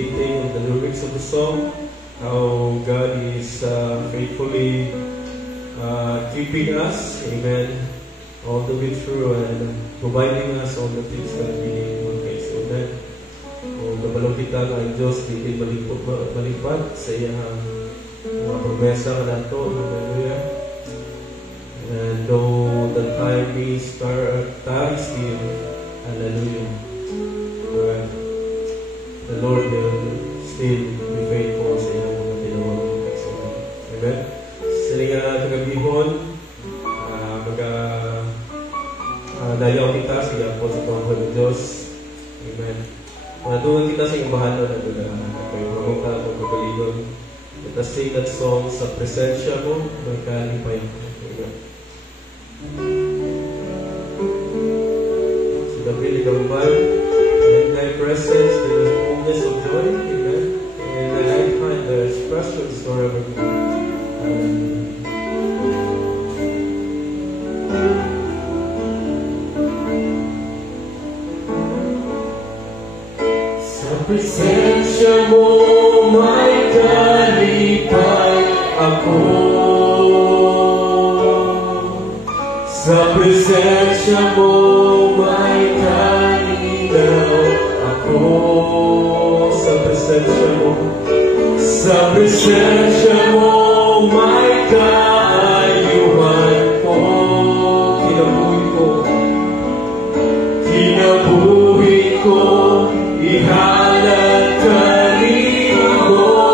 meditating on the lyrics of the song, how God is faithfully keeping us, amen, all the way through and providing us all the things that we need to face, amen. Kung nabalong kita nga ang Diyos, hindi malipad sa iyang mga promesa ka na ito, hallelujah. And though the time is tarry still, hallelujah, but the Lord will still be faithful sa iyang mga tinawag. Amen. Sa nga kagabihon, dayaw kita sa iyang po sa pangahon ng Diyos. Amen. Madungan kita sa iyong bahalo na ito na kayo mamukha at magpapaligon. Let us sing that song sa presensya mo, magkalipay. Amen. So the really gambal, in thy presence there is fullness of joy, amen. And in thy right hand there is pleasures forevermore. Sa presensya mo may kalipay ako. Sa presensya mo may kalinaw ako. Sa presensya mo may kaayuhan ko. Kinabuhi ko, ihalat ka rin ako.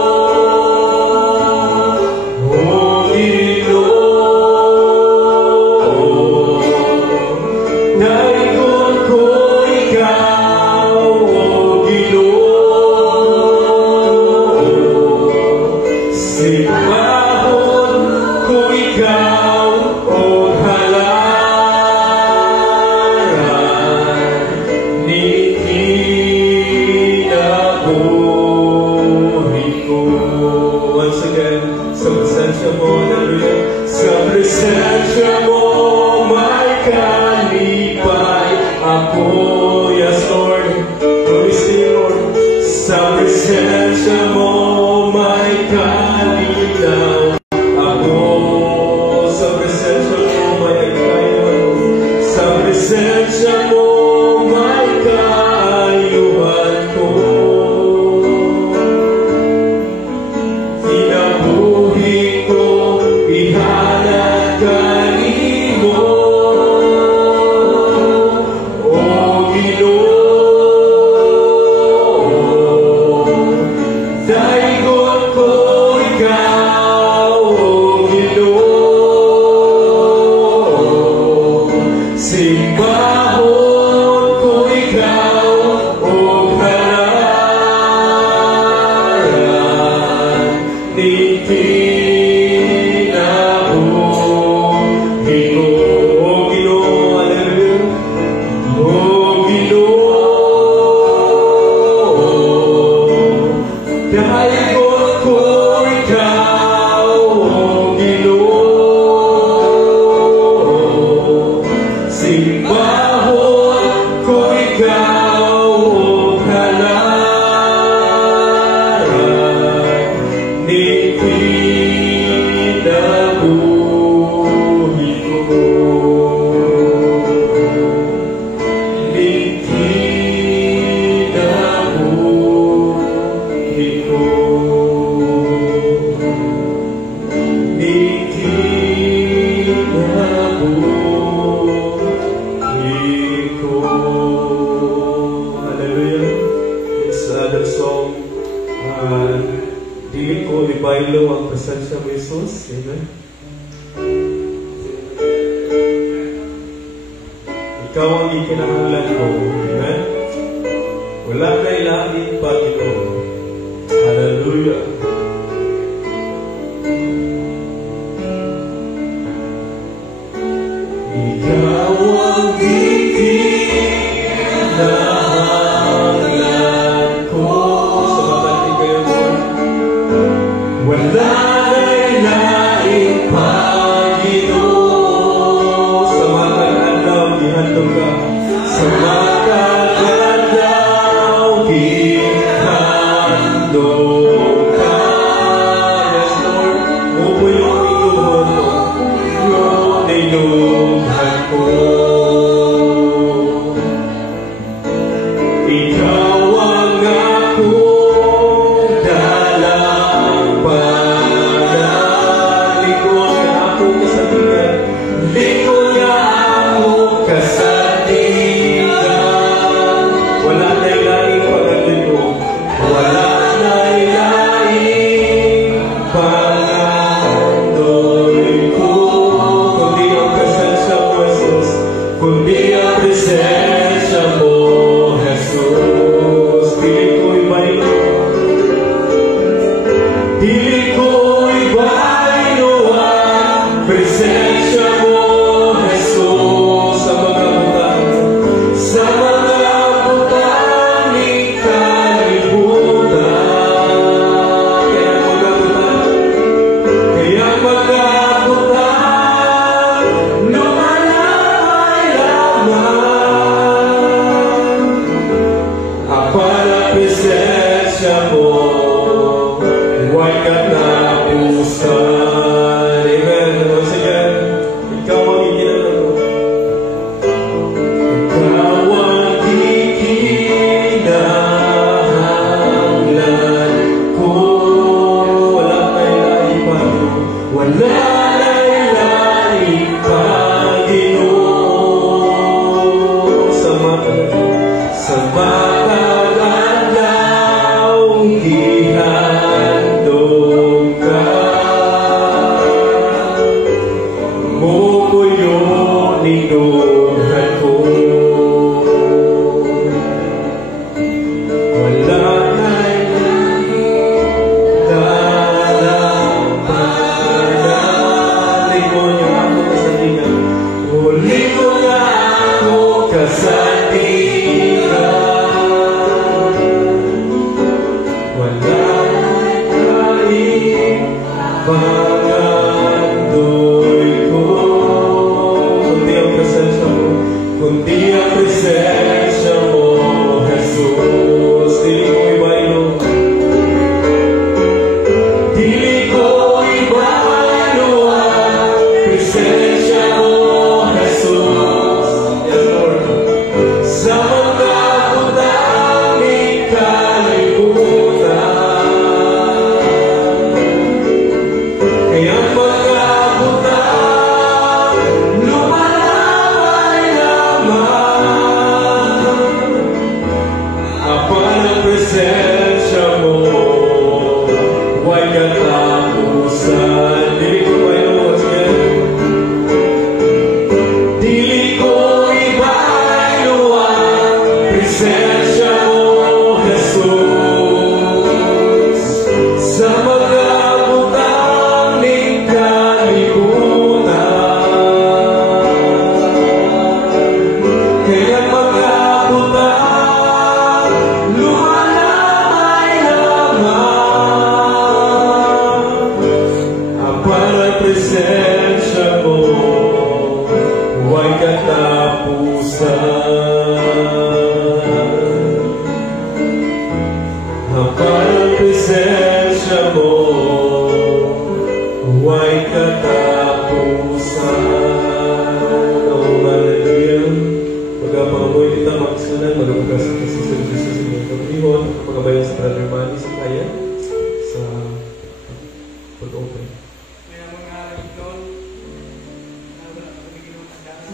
Sa mga gihandog ka, mukuyo ninunghan ko. Wala na'y dalampagan. Demonyo ako kasandigan. Huli mo nga ako kasandigan. Wala na'y pangandoy ko. Kundi ang presensya mo, kundi ang presensya mo, Jesus. Dili ko ibaino, dili ko ibaino ang presensya mo, Jesus. Yes, Lord. Sa mga butang ikalimutan, kaya mga butang lumalabay lamang. Apan ang presensya mo, huwag katapusan. Dili ko ibaino, once again. Dili ko ibaino ang presensya mo, Jesus. Sa mga butang ikalimutan, kaya mga butang lumalabay lamang. Apan ang presensya mo, huwag katapusan. Apan ang presensya mo, huwag katapusan. Oh, hallelujah. Pagkapangamoy kita magsunan, magabugas kita sa Jesus sa inyong kabalihon, pagkabayan sa Brother Manny sa kaya, sa pag-open. May mga doon na wala kami ginawa ng daan.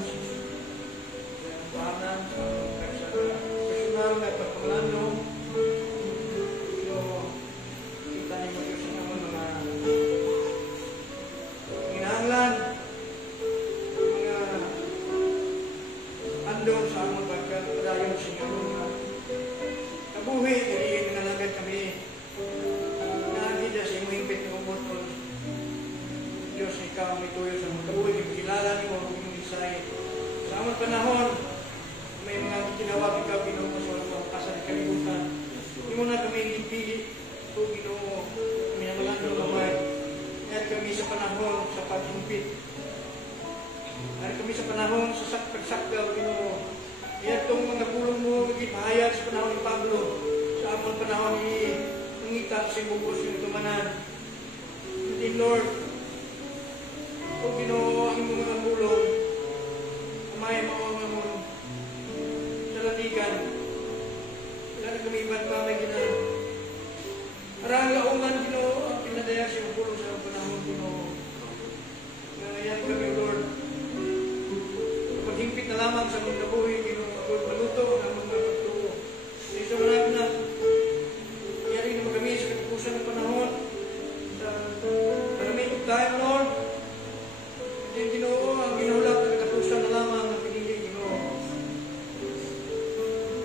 Kaya ang tahanan, sa personal na pagpamalano, so, kita niyo mo Diyos naman mga ginahanglan, mga andon sa among pagkadayon sa inyo mga kabuhi, dili nanalagad kami nakakita sa imong hingpit ng umot ko. Diyos, ikaw may tuyo sa mga kabuhi, kilala niyo ang imong isay. Sa among panahon, may mga tinawag ikaw, Ginoo, sa mga kasal ng kalibutan. Hindi mo na kami pili o Ginoo, kami na malando kamay. At kami sa panahon sa paghimpit. At kami sa panahon sa pagsakdaw, Ginoo. Yan itong mga pulong mo, magipahayag sa panahon ni Pablo, sa among panahon ni Ngita sa bubos yung tumanan. Hindi, Lord, o Ginoo, ang imong mga pulong, umay mo ang among salatigan. Wala na kami iban pa may ginaan. Parang laungan, Ginoo, ang pinadaya siya ang pulong sa panahon, Ginoo. Yan kami, Lord. Paghimpit na lamang sa mga kabuhi, Ginoo, ako maluto ang mga pagtuo. Sa marami na, yari naman kami sa katapusan ng panahon. Marami ng time, Lord. Hindi, Ginoo, ang ginulap na katapusan na lamang ang pinili, Ginoo.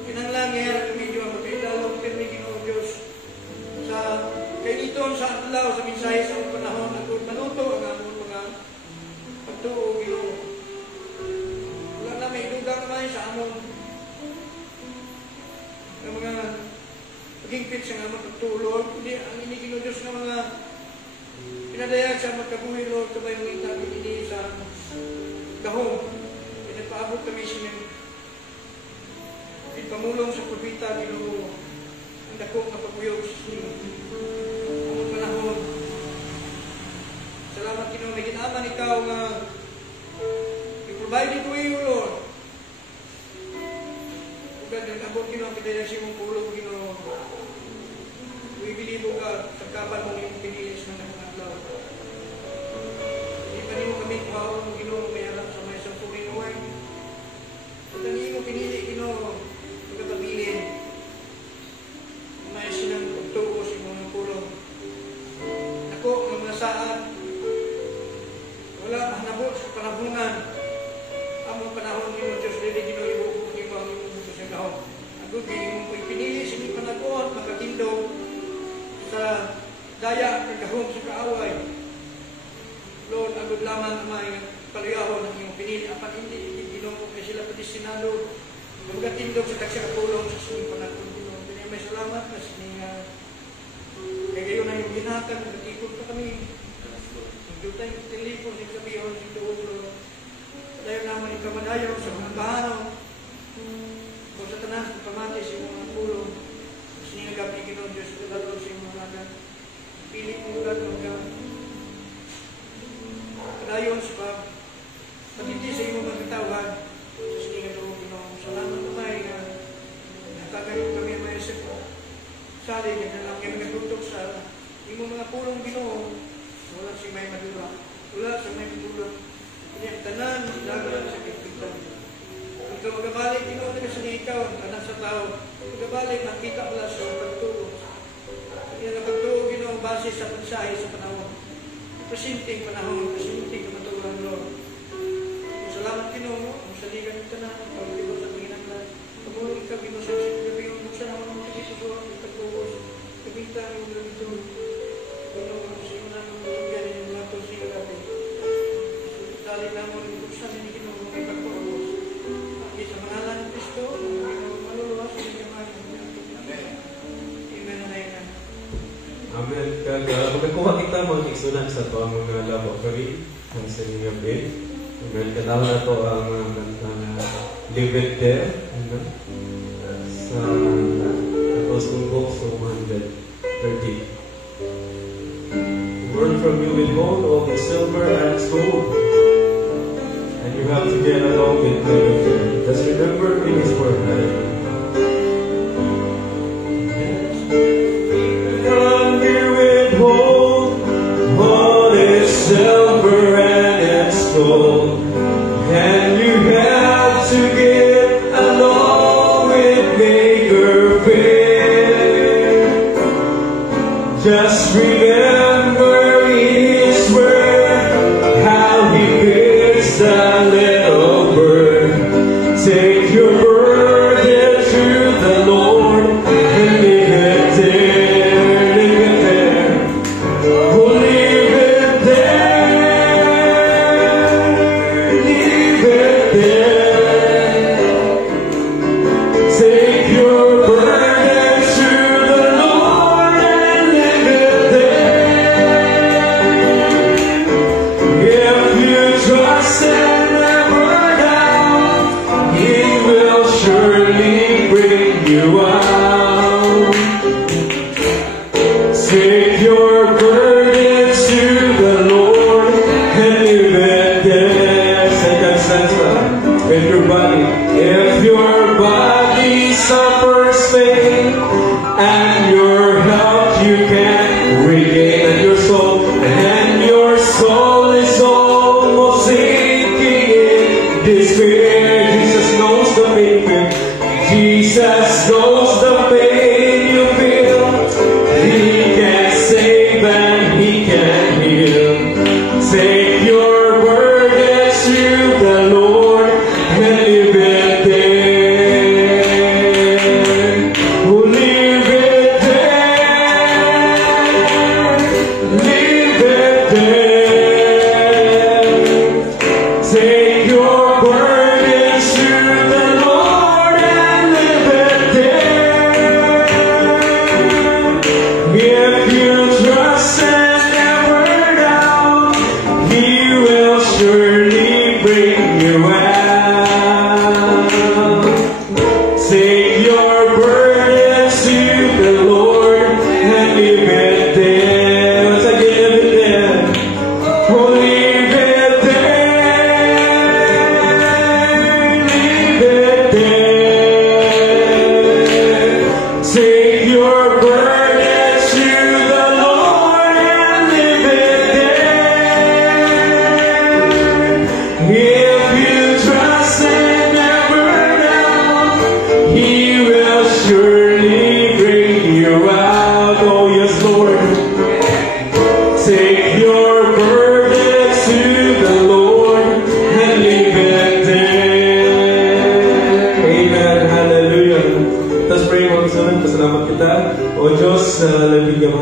Kinanglang ngayara kami, Ginoo, magkaitalaw kami, Ginoo, Diyos. Sa kainiton, sa adlaw, sa mensahe sa mga panahon, ako maluto ang among mga pagtuo, Ginoo. Wala na may inugang naman sa among ng mga paghingpit sa among pagtulog. Hindi, ang inigino Diyos ng mga pinadayag sa magkabuhi, Lord, kabay mo yung tabi ini sa gahong. Pinagpaabot kami siya pamulong sa propita, Ginoo, ang dakong kapaguyog sa sinyo. Among panahon. Salamat, Ginoo, may ginaman ikaw nga i-provide it to you, Lord. Ugad ng abot, Ginoo, pinadayag siya mong pulong, Ginoo. Believe ka, pagkaban mo yung pinilis ng mga adlaw. Hindi pa rin mo kami kuhaon, Ginoo, may alam sa may sampuring word. At ang iyong pinili, Ginoo, magkatabilin. May sinang pagtuo sa daya, nagkahong sa kaaway. Lord, agad lamang may paluyahon ng iyong pinili. Apan hindi Ginoo kay sila predestinado. Magkatindog sa tagsakatulong sa suwing panatong Ginoo. Kaya may salamat na sininga. Kaya kayo na yung ginatan, nagkikot pa kami. Nagdutay yung telefon, nagkabihon, nagdutay. Dahil naman yung kamadayaw sa mga bahanaw. O sa tanas, pamati sa mga pulong. Sininga gabi Ginoo, Diyos, kadalon sa mga nagan. Pili mo ulat mga kadayon sa pagtiti sa iyong mga tawad. Sa sininga doon, Ginoo. Salamat naman na nakagayon kami ang mga isip ko. Sali, lang kami nagtutok sa iyong mga pulong Ginoo. Wala si may madura. Wala sa may madura. Kanyang tanan, ilagan sa kikita. Ikaw magabalik, Ginoo na sa ikaw, tanan sa tao. Magabalik, nakita pala sa pagtulong. Kaya na pagtulong, Ginoo, base sa pansahe sa panahon. Presinting panahon, presinting kamatulang, Lord. Salamat, Ginoo, ang saligan ng tanan, pag-ibig sa tingin na. Pagulong ikaw, Ginoo, sa gabi, buksan naman ang pagkisuso, ang pagkubos, kabinta yung ganito. Ginoo, sa iyo na ng bigyan ng mga to siya gabi. Dali na mo rin buksan ni Ginoo, may pagkubos. Aki sa pangalan ng Kristo, Ginoo, maluluwas sa inyong mga. Amen na yan. Amen. Magkakuha kita mga iksunan sa ito ang mga labo kari ang sa inyong gabi. Amen. Kanawa na ito ang Live It There. Amen. Sa Apostles' Book, 130. Burn from you with gold all the silver and gold. And you have to get along with Live It There. Just remember in His word. Silver and it's gold, and you have to get along with Maker faith. Just remember His word, how He picks the little bird. Take your burden to the Lord and leave it there, leave it there. Oh, leave it there. Take your burdens to the Lord and leave it there. Second stanza. With your body. If your body suffers pain and your health you can regain, and your soul is almost sinking in despair. Jesus knows the pain. Jesus knows the pain you feel. He can save and He can heal. Take your burdens to the Lord and leave it there. Oh, leave it there. Leave it there. Take your burdens to the Lord and leave it there. If you trust and never doubt, He will surely bring you out. Take your burdens to the Lord and leave it there. Once again, leave it there. Oh, leave it there. Leave it there. Take your burdens to the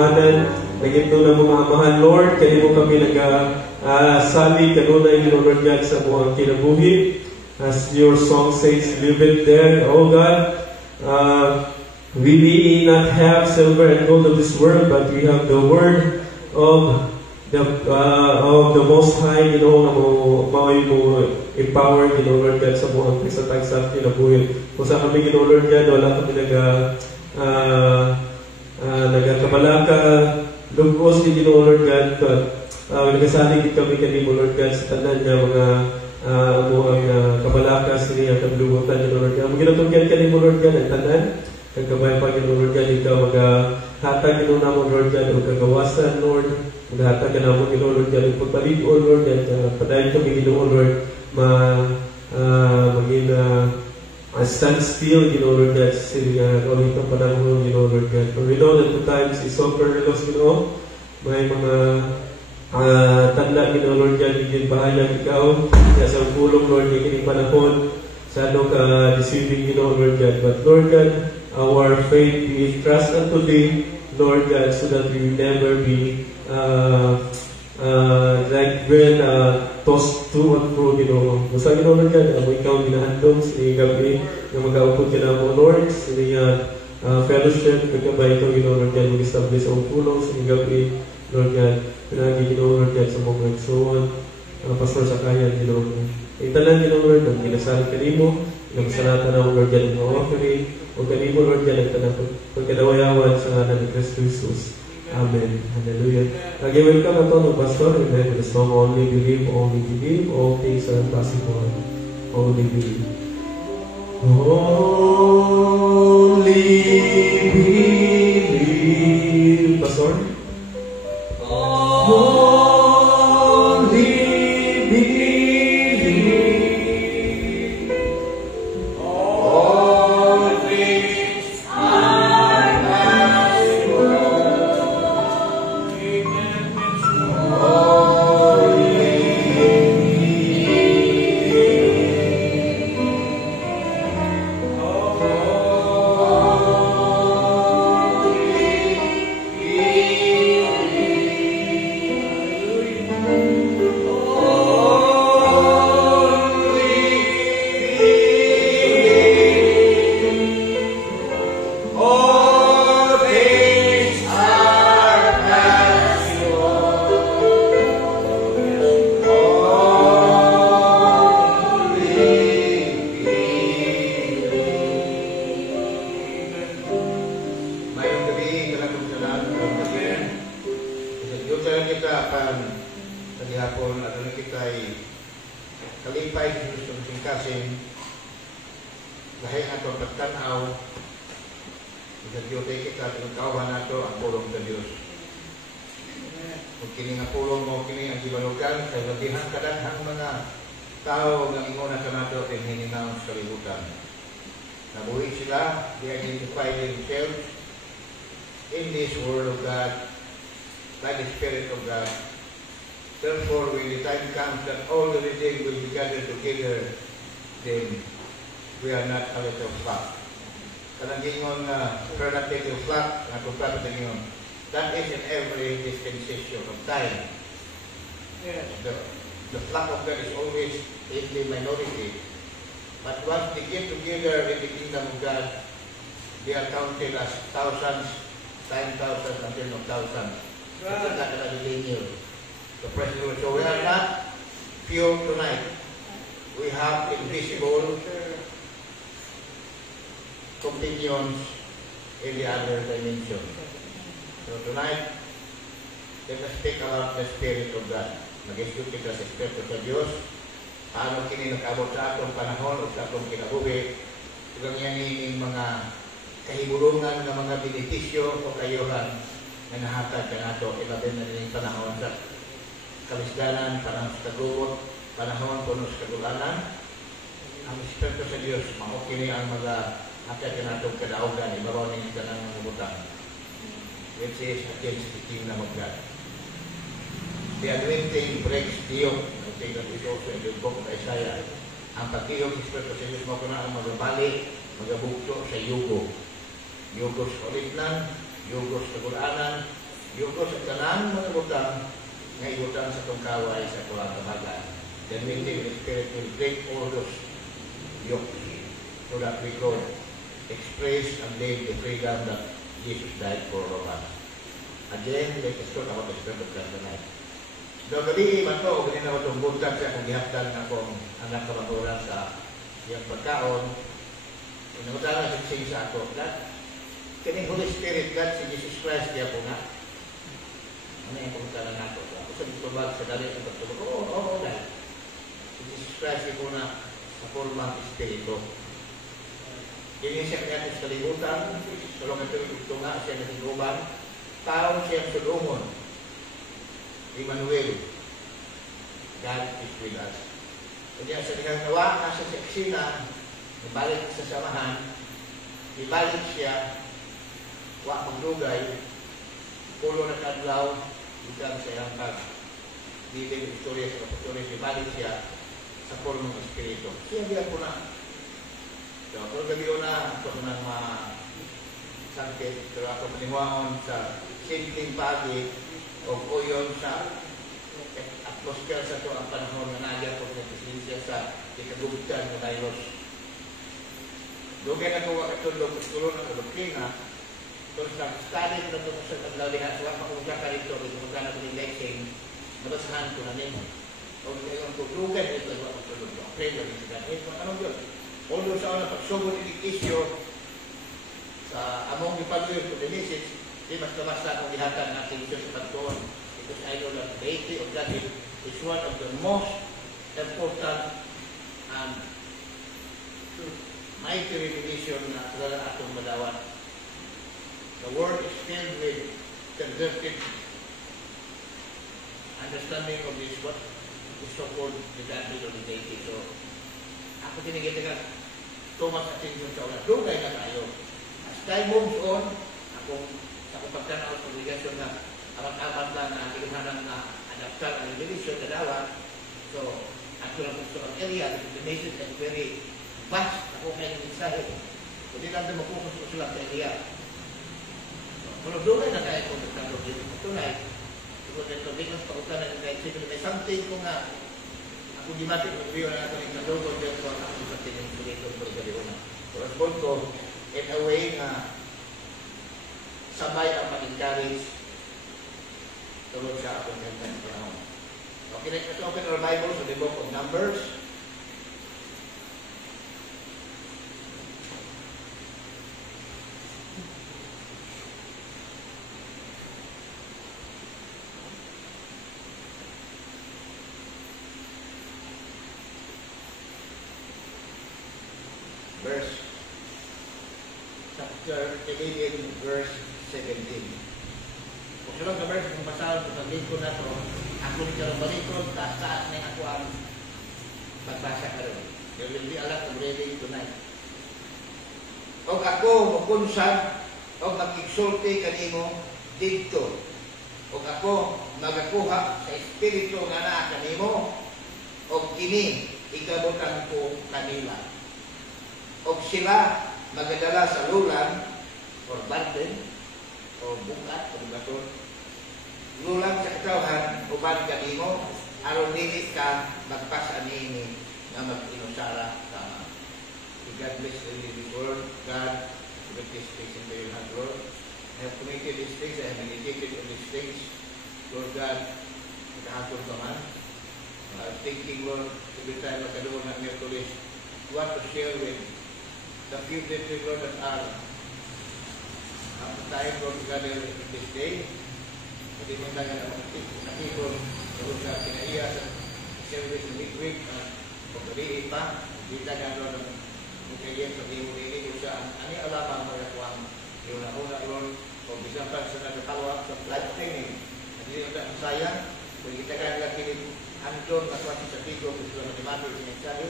tanan, nagito na mga amahan, Lord, kanimo kami nag-sali kanunay, Lord God, sa buong kinabuhi. As your song says, live it there, oh God. We may not have silver and gold of this world, but we have the word of the Most High, na mo empower, Lord God, sa buong sa kinabuhi. Kung sa kami, Lord God, wala kami nagkabalaka, lugos, Lord God, but nagasalig kami kanimo, Lord God, sa tanan niya, mga ang kabalakas niya, kabulutan niya, Lord God. Maginatugyan kanimo, Lord God, ang tanan, ang kabay pa, Lord God, ikaw maghatag mo na mo, Lord God, ang kagawasan, Lord, maghatag ka na mo, Lord God, ang pagpalig, Lord God, padayon kami, Lord, maging stand still, Lord God, sa ulit ng panahon, Lord God. For we know that the times is so perilous, may mga tanda, Lord God, hindi bahayag ikaw, sa pulong, Lord, hindi panahon, sa ka-deceiving, Lord God. But Lord God, our faith, we trust unto Thee, Lord God, so that we will never be like when tossed to and fro, Basta, Lord God, ikaw ginahandong sa gabi na mag-aupod ka na mo, Lord, sa fellowship, pagkabay ito, Lord God, mag-establish ang pulong sa gabi, Lord God, pinagi, Lord God, sa mga nagsuwan, pastor sa kayan, Lord God. Italan, Lord, ang kinasal kanimo, ang salata na, Lord God, ang offering, o kanimo, Lord God, ang tanang pagkadawayawan sa ngalan ni Kristo Jesus. Amen. Hallelujah. Welcome na ito ng pastor. Amen. The song, only believe, all things are possible. Only believe. Only believe. Pastor? Only believe. All things are possible. Only the flock of God is always in the minority. But once they get together in the kingdom of God, they are counted as thousands, 10,000, until of thousands. That's not going to be linear. So praise the Lord. So we are not pure tonight. We have invisible companions in the other dimension. So tonight, let us speak about the Spirit of God. Mag-isip kita sa Espiritu sa Diyos. Paano kini nag-abot sa atong panahon o sa atong kinabuhi. Tugang yan yung mga kahibulungan ng mga benepisyo o kayuhan na nahatag ka nato. Ilabi na rin yung panahon sa kalisdanan, panahon sa kagugot, panahon puno sa kagulanan. Ang Espiritu sa Diyos, maukini ang mga hatag ka natong kadaugan, ibabaw na yung kanang mga butang. Which is against the kingdom of God. The anointing breaks the yoke. I think that is also in the book of Isaiah. Ang pag-iyong Espiritu sa Diyos mo na ang magabalik, magabukto sa yugo. Yugo sa kulitnan, yugo sa kagulanan, Yung ko sa tanan mga butang, nga ibutang sa itong kaway sa kulang kamagan. Then when the Spirit will break all those yokes so that we could express and live the freedom that Jesus died for all of us. Again, let us talk about the Spirit of God tonight. Doon gabi man to, ganyan ako itong buntag siya kung gihaptan na akong anak kamaturan sa iyang pagkaon. Inangutaran sa kising sa ako, that kining Holy Spirit, God, si Jesus Christ, kaya po na. Ano yung pagkutaran ako? So, ako sa bitubag sa dali ng pagtulog, oo, dahil. Si Jesus Christ, kaya po na sa forma ng Espiritu. Kini siya kaya sa kalibutan, sulong ito nga siya na sinuban, tao siya sulungon. Emmanuel, God is with us. Kaya sa ginagawa, nasa sa eksena, ibalik sa samahan, ibalik siya, wa magdugay, pulo na kadlaw, ikan sa iyang pag-bibig istorya sa kapatuloy, ibalik siya sa pulong Espiritu. Siya biya po na. So, kung gabi na, ito nang masangkit, pero ako panihuangon sa simpleng pagi o uyon sa atmosphere sa ito ang panahon na nagya po ng presensya sa ikagubitan ng Kairos. Dugay na ito wakatulog at tulong ng doktrina, kung study na ito sa taglawlihan, suwag makungga ka rito, kung magkana ito ng lexing, nabasahan ko na nimo. O ngayon ko, dugay na ito ay wakatulog. Pray na rin sa ganit. Anong yun? Although sa unang pagsugod ng isyo sa among ipagluyo to the message, di mas kamasa kung ihatan ng ating isyo sa pagtuon. Because I know that the deity of God is one of the most important and mighty revelation na talaga atong madawat. The world is filled with converted understanding of this, what is so-called the Godhead of the deity. So, ako tinigitigan, tumas attention sa una. Dugay na tayo. As time moves on, akong pagtanaw sa obligasyon na amat-amat lang na kinuhanang na adaptar ang revelation na dawat. So, ako lang gusto ang area, the message is very vast. Ako kayo ng mensahe. So, di lang makukus ko sila sa area. Pero dugay na tayo kung nagtanaw dito. Tunay, kung ito, di mas pautanan ng kahit sino, may something ko nga kung di mati kung riyo na ito ng nalugod dyan ko ang sa tingin ko dito sa Barcelona. So, respond ko in a way na sabay ang mag-encourage tulad sa akong gandang panahon. Okay, let's open our Bible sa the book of Numbers. Chapter 11, verse 17. Kung silang ka verse, kung basahan ko ng lingkod na ito, ako rin ka ng balikod, taas na ako ang magbasa ka rin. There will be a lot of reading tonight. O ako, makunsad, o mag-exulti kanimo dito. O ako, magakuha sa espiritu nga na kanimo, o kini, ikabutan ko kanila. O sila, magadala sa lulan or burden o bukat o baton lulan sa katawhan uban kanimo aron dili ka magpasa niini nga mag-inusara tama. God bless this word. God with this things in the hand, Lord. I have committed these things, I have meditated on these things. Lord God, nakahatol ka man. I was thinking, Lord, every time makadoon ng Merkulis, what to share with the few people, Lord, that are time, Lord, together in this day. Hindi mo lang na people, Lord, sa pinaiya sa service ng midweek, pagkaliin pa, hindi lang, Lord, ang mukhayin sa diyo sa ani alaman mo na kuwang yung nauna, Lord, o bilang pa sa nagkatawag sa life training. Hindi mo lang sayang, kung kita ka nila kinig Anton, kaswati sa tigo, gusto na natimado sa mensahe,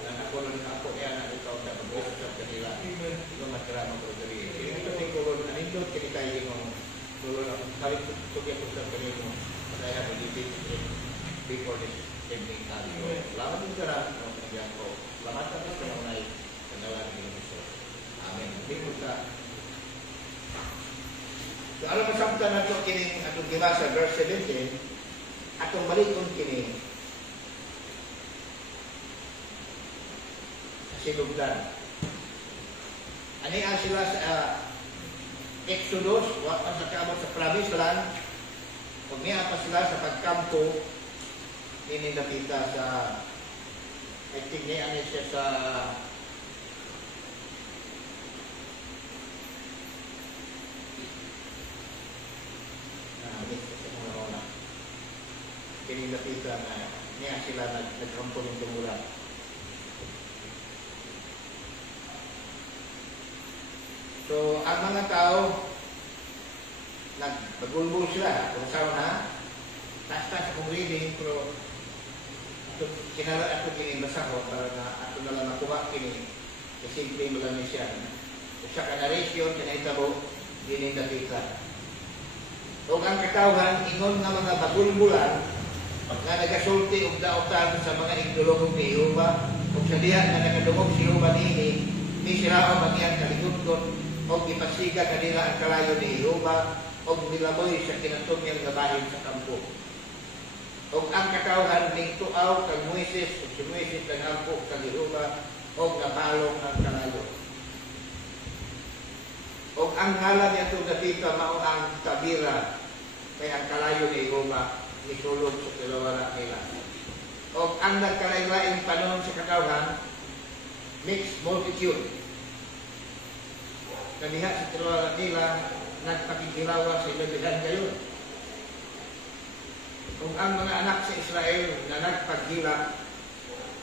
na ako lang ako niya na ikaw sa pag-usap sa kanila. Ito magkaramang pagkaliin. Hindi ko tingko, Lord, anindot kinikayin mo, Lord, ang balik sugyan ko sa kanila mo, I have a duty before this evening time. Salamat yung karang ng kanyan ko. Salamat ang gusto na unay sa ngalan ng Diyos. Amen. Hindi mo sa So, alam mo samtang na ito kining atong gibasa, verse 17, atong balikon kini sa sinugdan. Ani ang sila sa Exodus, wapan sa kaabot sa promised land, kung niya pa sila sa pagkampo, ninindapita sa, I think niya siya sa ninindapita na niya sila nagkampo ng tumulan. So, ang mga tao, nagbagulbul sila, kung saan na, taas-taas akong reading, pero kinala ako kinibasa ko para na ato na lang nakuha kini, simple mo lang siya. Sa kanarasyon, kinaitabo, dinindapita. O ang katawhan, ingon nga mga bagulbulan, nga nagasulti og daotan sa mga igdulogong ni Jehova, o sa diha na nakadungog si Jehova niini, ni sirao magyang kaligudkon, o ipasiga kanila ang kalayo ni Jehova, o nilaboy sa kinatong nga bahin sa kampo. O ang katawhan ning tuaw kag Moises, o si Moises naghampo kag Jehova, o nabalong ang kalayo. O ang ngalan niya itong dapita mao ang Tabira, kay ang kalayo ni Jehova, nisulog sa kilawara nila. O ang nagkalaylaing panahon sa katawhan, mixed multitude. Kaniha sa kilawara nila, nagpakikilawa sa ilabihan gayon. Kung ang mga anak sa Israel na nagpagila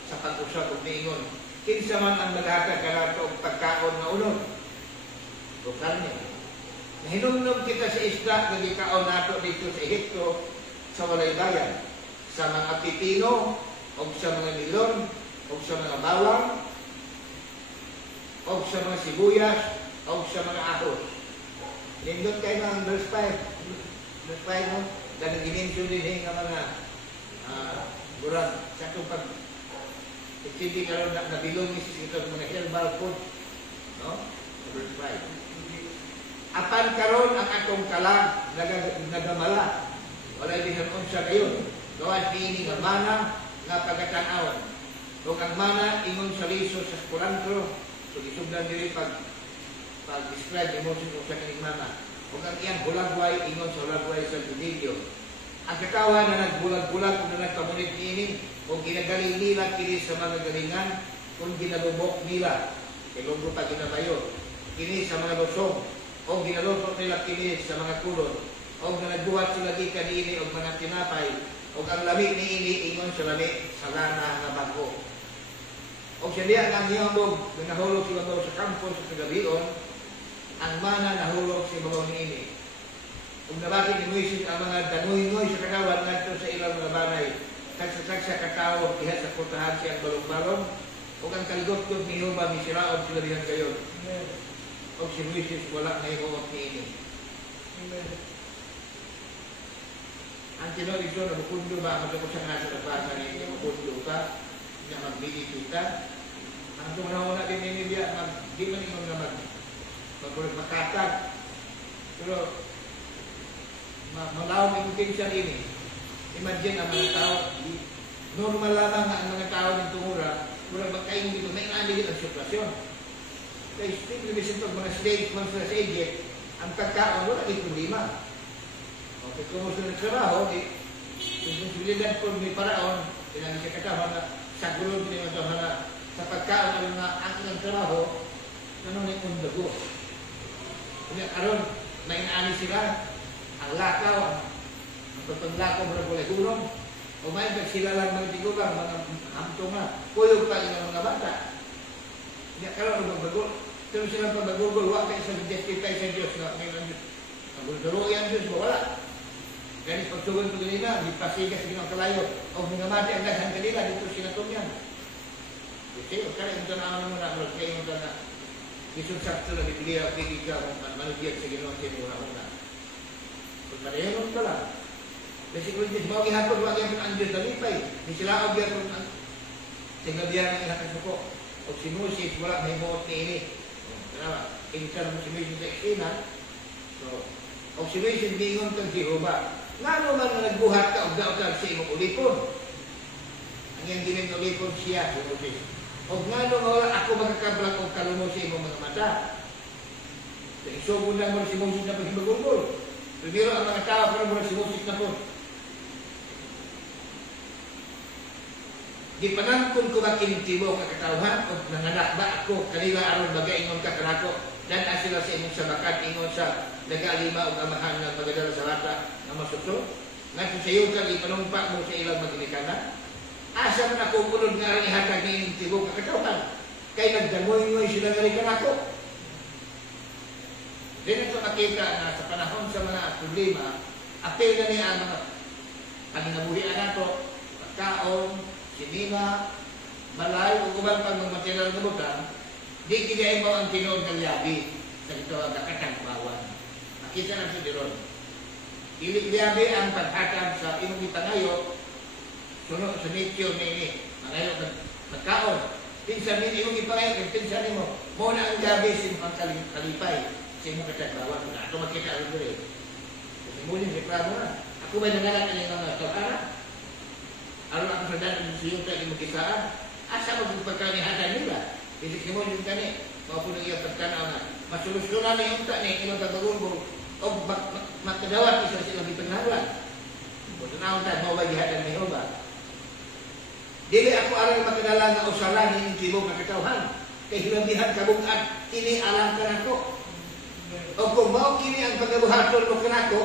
sa pag-usap o niingon, kinsa man ang naghatag kanato og pagkaon na unod. O karne. Nahinumnom kita sa isda na gikaon nato dito sa Ehipto sa walay bayan, sa mga pipino, o sa mga milon, o sa mga bawang, o sa mga sibuyas, o sa mga ahos. Nindot kayo ng verse 5. Verse 5 mo, dahil ginintun din nga mga burag sa itong pag hindi karoon na nabilong ito mga herbal food. No? Verse 5. Apan karon ang atong kalag nagamala. Wala din ang unsa gayon. Gawas diini nga mana nga pagkatanawan. Kung ang mana ingon sa liso sa kulantro, so isugdan diri pag-describe emotion kung sa kaning mana. Kung ang iyang bulagway, ingon sa bulagway sa video. Ang katawan na nagbulag-bulag kung na nagpamunit niini, kung ginagaling nila kini sa mga galingan, kung ginalubok nila, ilunggo pa ginabayo, kini sa mga lusong, o ginalubok nila kini sa mga kulon, o na nagbuhat sila di kanini o mga tinapay, o ang lamig niini, ingon sa lamig sa lana nga bago. O siya diyan ang hiyambog, na nahulog sila daw sa kampo sa kagabion, ang mana nahulog si mga niini. Kung nabati ni Moises ang mga danoy-noy sa kanawan ngadto sa ilang mga banay, sa katao, diha sa putahan siyang balong-balong, o ang kaligot-kot ni Jehova, misiraon sila dihan kayo. O si Moises wala na ihawak niini. Ang tinawag ito, nabukundo ba? Magkakot sa nga sa nabasa niya, nabukundo ka, na magbili kita. Ang tumanaw na din niya, di man ingon na magkatag. Pero, malawang intention ini. Imagine ang mga tao, normal lamang ang mga tao ng tumura, mula magkain dito, may inaligid ang sitwasyon. Kaya still, nabisin ito, mga slaves, mga sa Egypt, ang pagkaon, wala din problema. Okay, kung gusto ng trabaho, kung sulidan po may paraon, tinagin siya katawan na sa gulong din ito na sa pagkaon na ang ilang trabaho, nanunay kong dago. Kaya karon, may inaani sila, ang lakaw, ang pagpaglakaw mo na kulay gulong, o may sila lang mga tigulang, mga hamto nga, puyog pa yung mga bata. Kaya karon, magbagol, pero silang pagbagugol, wak kayo sa justify sa Diyos, na ngayon, maguldulo yan Diyos, wala. Kaya pagtugon ko kanila, di pasigas sa ginong kalayo, o mga mati ang dahan kanila, dito sinatunyan. Kasi, kaya ito na ako naman na, kaya ito na, isang sakto na Biblia, pigika, kung manugyan sa ginong sinuna-una. Kung marehon ka lang. Kasi kung Diyos, bawang ihapon, wag yan ang Diyos nalipay. Di sila og yan kung sinabihan ng ilang suko. O si Moses, wala may muot ni ini. Kaya, insan mo si Moses sa eksena. So, O si Moises gingon kang Jehova, ngano man nga nagbuhat ka og daog-daog sa imong ulipon? Ang iyang gining ulipon siya, si Moises. O ngano nga wala ako magkakablang og kalumo sa imong mga mata? So isugon lang mo si Moises na paghibagulgol. Primero ang mga tao pero mo si Moises na po. Di panangkon ko ba kinitibo ka katawhan o nanganak ba ako kanila aron magaingon ka kanako dan asila sa imong sabakat ingon sa nagalima o amahan ng magadala sa lata na masuso nga kung sayo ka ipanumpa mo sa ilang maginikana asa man ako unod nga aron ihatag ni kinitibo ka katawhan kay nagdamoy-ngoy sila nga rin kanako. Din ito nakita na sa panahon sa mga problema apel na niya ang mga panginabuhian nato pagkaon sinima, malay, o kuman pang mga material na butang, di kinain mo ang tinood ng yabi sa ito ang kakatagbawan. Makita na sa diron. Ilig-yabi ang paghatag sa imong itangayo, sunod sa nityo ni mangayo magkaon. Pinsan din imong ipangayo, pinsan mo, muna ang gabi sa imong kalipay sa imong katagbawan. Ito makita ang diron. Kasi muling reklamo na. Ako may nangalan ng mga tokara? Aron ako sa daan ng siyong tayo magkisaan, asa magpagkanihatan nila. Isip mo yung tani, maupun ang iyong pagkanaw na masolusyonan na yung tani, ilang pagbagumbong, o makadawat isa silang ipagnawan. Kung tanawang tayo, mawagihatan ni Jehovah. Dili ako aron makadala nga usalan ng tibok na katawhan. Kay hilabihan kabungat, kini alam ka na ko. O kung mao kini ang pagkabuhaton mo ka na ko,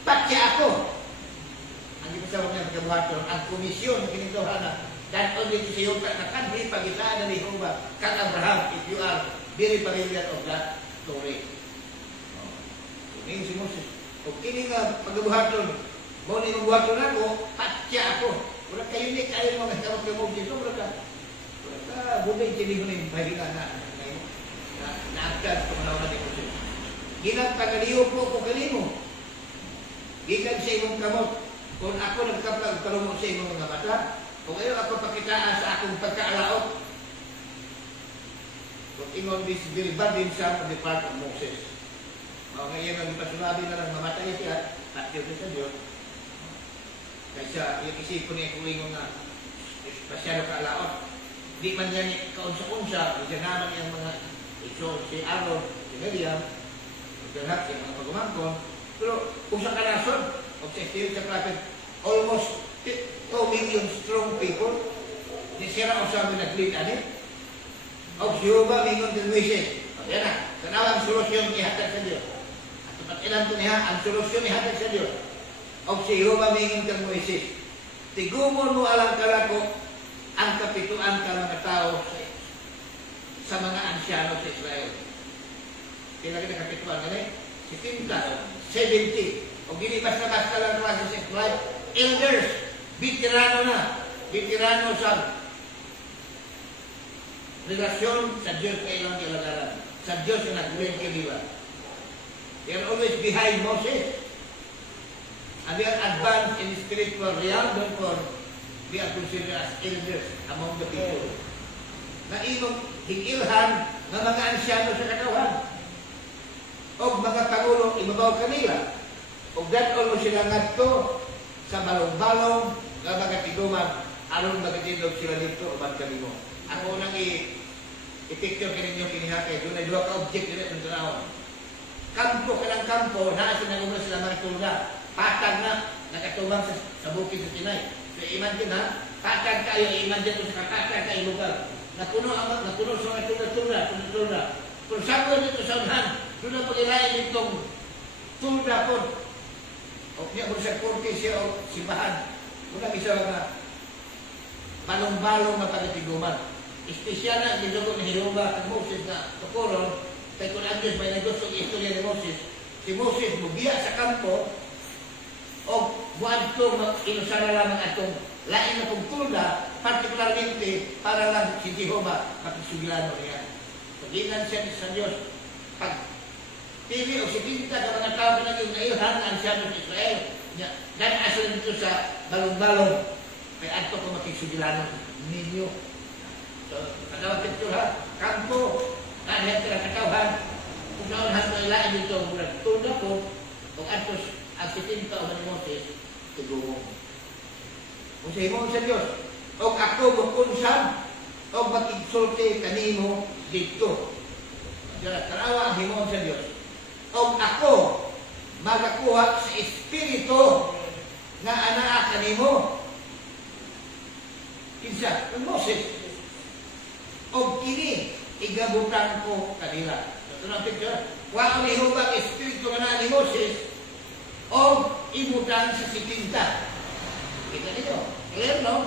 patya ako. Ang ipasawag niya pagkabuhaton, ang komisyon kinitawhana, dan only to say, na country, pagitaan na ni Jehovah, kang Abraham, if you are very familiar of that story. Ngayon si Moses, o kini nga pagkabuhaton, mo ni magbuhaton ako, patya ako. Wala kayo ni, kayo mga kasawag ng Moses, wala ka, bunay kini mo na yung pahinga na naagad sa mga ni Moses. Ginagpagaliyo po ko kanimo. Gikan sa imong kamot. Kung ako nagkapag kalumot sa imong mga mata, kung ayaw ako pakitaan sa akong pagkaalaot, kung ingon this very bad in some of the part of Moses. Ngayon ang ipasulabi na lang mamatay siya, at yun sa Diyos. Kaysa yung isipon niya kung ingon nga, pasyado kaalaot. Di man yan kaunsa-unsa, naman yung mga ito, si Aaron, si Miriam, lahat yung mga pagumangkon. Pero kung sa karason, o sa estilo sa prophet, almost 2 million strong people, di sira o sabi naglit-anit. O si Jehovah mingon ng Moises. Yan na, tanawa ang solusyon ihatag sa Diyos. At kapatilan ito niya, ang solusyon ihatag sa Diyos. O si Jehovah mingon ng Moises. Tigumon mo alang kalako ang kapituan ka mga tao sa mga ansyano sa Israel. Kailan kita kapituan ka na 70, 70. O gini basta-basta lang klase sa Israel. Elders, veterano na. Veterano sa relasyon sa Diyos kay ilang ilagaran. Sa Diyos na nagulin kiniwa. They are always behind Moses. And they are advanced in spiritual realm. Therefore, they are considered as elders among the people. Na imong higilhan ng mga ansyano sa katawan. O mga pangulo, ibabaw kanila. O that all mo sila ngadto sa balong-balong nga mga tiguman aron magatindog sila dito o magkalimo. Ako nang i-picture ka ninyo kinihake. Doon na 2 ka-object nila itong tanawang. Kampo ka ng kampo, naasa na naman sila mga tulga. Patag na, nakatubang sa bukid sa Sinai. So imagine ha, patag kayo, imagine ito sa kakatag kayo lugar. Napuno sa mga tulga. Kung saan ko dito sa unahan, doon na pag-ilayin itong tulga po. O niya mo sa korte siya o simbahan. Muna isa na balong-balong na pagkatiguman. Espesyal na ginugo ni Jehovah at Moses na tukuron. Kaya kung ang Diyos may nagustong istorya ni Moses, si Moses mubiya sa kampo o buwan ito inusara lamang atong lain na pagtulga, partikularmente para lang si Jehovah makisugilano niya. Paginan siya sa Diyos. Pag pili o si pinta ka mga tao na yung nailhan ang siyano sa Israel. Dan asal dito sa balong-balong. Kaya ato ko makisugilanan ninyo. So, katawag picture ha. Kampo. Nanihan ka ng katawhan. Kung naunhan mo ilain dito ang murag tulga po. Kung atos ang 70 o ni Moses, tugong. Kung sa himong sa Diyos, o ako bukunsan, o makigsulti kanimo dito. Tanawa ang himong sa Diyos. O ako magakuha sa Espiritu nga anaa kanimo. Kinsa, ang Moses. O kini, igabutan ko kanila. Ito na ang picture. Wa ni hubang Espiritu nga anaa ni Moses, o ibutan sa 70. Kita nito. Clear, no?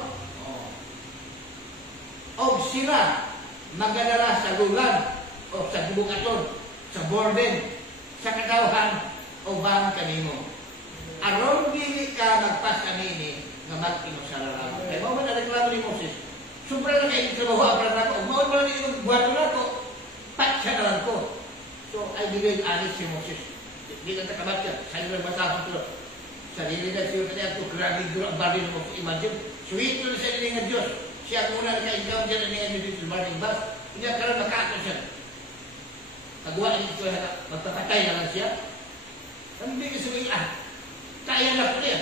O sila magadala sa lulan o sa bukaton, sa borden, sa kadawhan o bang kanimo. Aron dili ka magpasanini nga mag-inusaralan. Kaya mo ba na reklamo ni Moses? Sobra na kayo trabaho para na ako. Mawal mo na nito buhato na ako. Patsa na lang ko. So, I believe honest si Moses. Hindi na nakabat yan. Sa'yo na matapang ko. Sarili na siya na ako. Grabe duro ang bali na mo. Imagine. Sweet na sa nila ng Diyos. Siya muna naka-ikaw dyan na niya dito sa burning bus. Hindi ka lang nakakot siya. Nagawa niya ito na magpapatay na lang siya. Ang bigay sa mga kaya na po niya.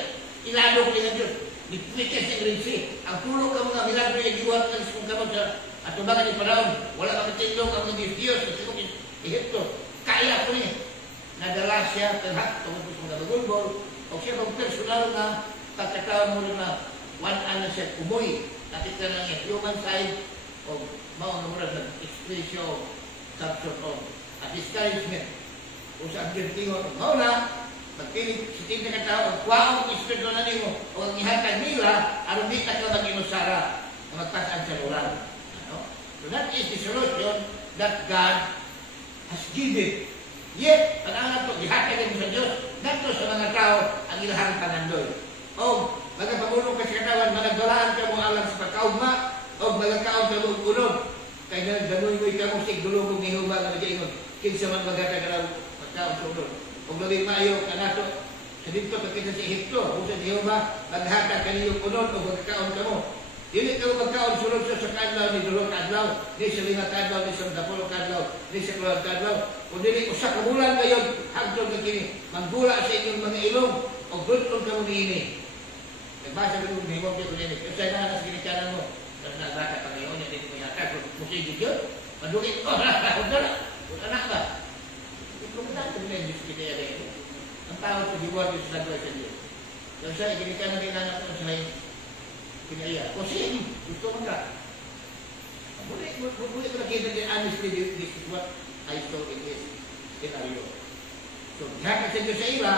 Ilalo ko niya Diyos. Dipwikas niya rin siya. Ang pulo ka mga milagro yung giwat ng isang kamot sa atubangan ni Paraon. Wala ka matindong ang mga Diyos sa simukit Ehipto. Kaya po niya. Nadala siya lahat tungkol sa mga bagulbol. O siya bang personal na pagkataon mo na one ano siya umuwi. Nakita na niya human side o maong mura sa expression some sort of a discouragement. O sa abjectingo, mauna, magpilit sa tinta ka tao, ang kwaong espiritu na nimo, o ang ihatag nila, aron di ka mag-inusara na magpasaan sa lulan. Ano? So that is the solution that God has given. Yet, panangat po, ihatag mo sa Diyos, nato sa mga tao, ang ilahang pangandoy. O, magpapulong ka sa katawan, managbalaan ka mo alang sa pagkaugma, o magkakaon sa buong ulog. Kaya gano'n mo ikaw mo sigdulog ni Hubang na nag-iingon, kinsa man magkakaon ka na pagkaon sa ulog. Kung labing maayo ka na ito, sa dito pagkita sa Ehipto, kung sa Jehovah, maghatag ka niyong unod o magkakaon ka mo. Dili ka magkaon sulod sa kadlaw, ni dulog kadlaw, ni sa 5 kadlaw, ni sa 10 kadlaw, ni sa 12 kadlaw. Kung dili usa ka bulan kayo, hagtod ka kini, manggula sa inyong mga ilong, o gulong ka mo niini. Nagbasa ko yung himong ko niini. Kung sa'yo na sa kinikanan mo, kasi nagbata ka ngayon, hindi mo yata, kung musigid yun, madukit ko, huwag na, huwag anak ba? Kung saan ko nila yung Diyos kinaya rin. Ang tao sa dibuhat yung sasagwa sa Diyos. Kung sa'yo, kinikanan din anak ko sa kinaya. Kung sa'yo, gusto mo ka. Muli ko nakita din, honestly, this is what I thought it is. Scenario. So, haka sa Diyos sa ila,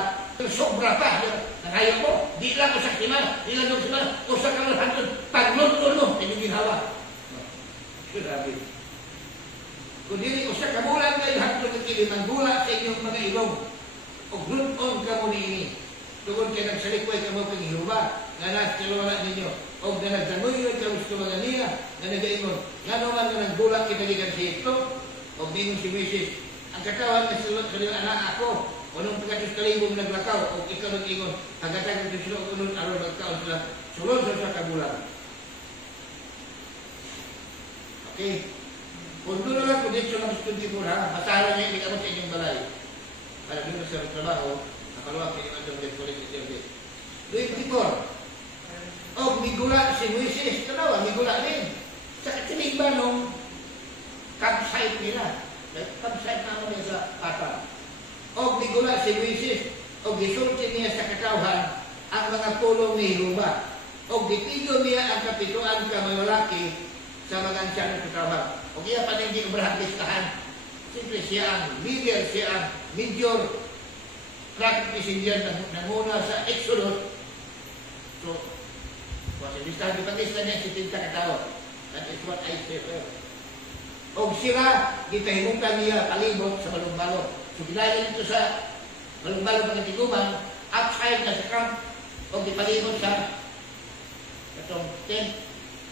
sobra pa. Nangayok mo, di lang ko sa kiman, di lang ko sa kiman, o sa kalahantod, paglun-ulo, yung ginawa. Grabe. Kung dili ko sa kamulan kayo, hantod at kili, manggula sa inyong mga ilong, o glun-on ka mo niini. Tungkol kayo nagsalikoy ka mo pang hiluba, nga nasa ninyo, o na nagdamuyo ka gusto mga niya, na nag-ingon, nga naman na naggula kinaligan si ito, o bingon si Mrs. Ang katawan na sa anak ako, o nung pagkatis kalibong naglakaw, o ikaw nag-ingon, hagatagan sa sila, o nung araw nagkaon sila, sulod sa kabulan. Okay? Kung doon lang kung dito lang sa 24 ha, masahan niya, hindi ka mo sa inyong balay. Para doon sa trabaho, nakaluwag piniman doon din kulit sa 24. O, migula si Moises, kanawa, migula din. Sa katinig ba nung campsite nila? Campsite naman niya sa patang. O, migula si Moises, o gisulti niya sa katawhan ang mga pulong ni Ruba. O, dipigyo niya ang kapituan ka mga lalaki sa mga ansyan ng katrabaho. O kaya pa hindi obrahan listahan. Siyempre siya ang leader, siya ang major traffic messenger na muna sa Exodus. So, kasi listahan di pag-lista niya si Tinta Katao. That is what I prefer. O sila, gitahimukan niya palibot sa balong-balong. So, ginaya nito sa balong-balong pagkatiguman, outside na sa camp, o gipalibot sa katong tent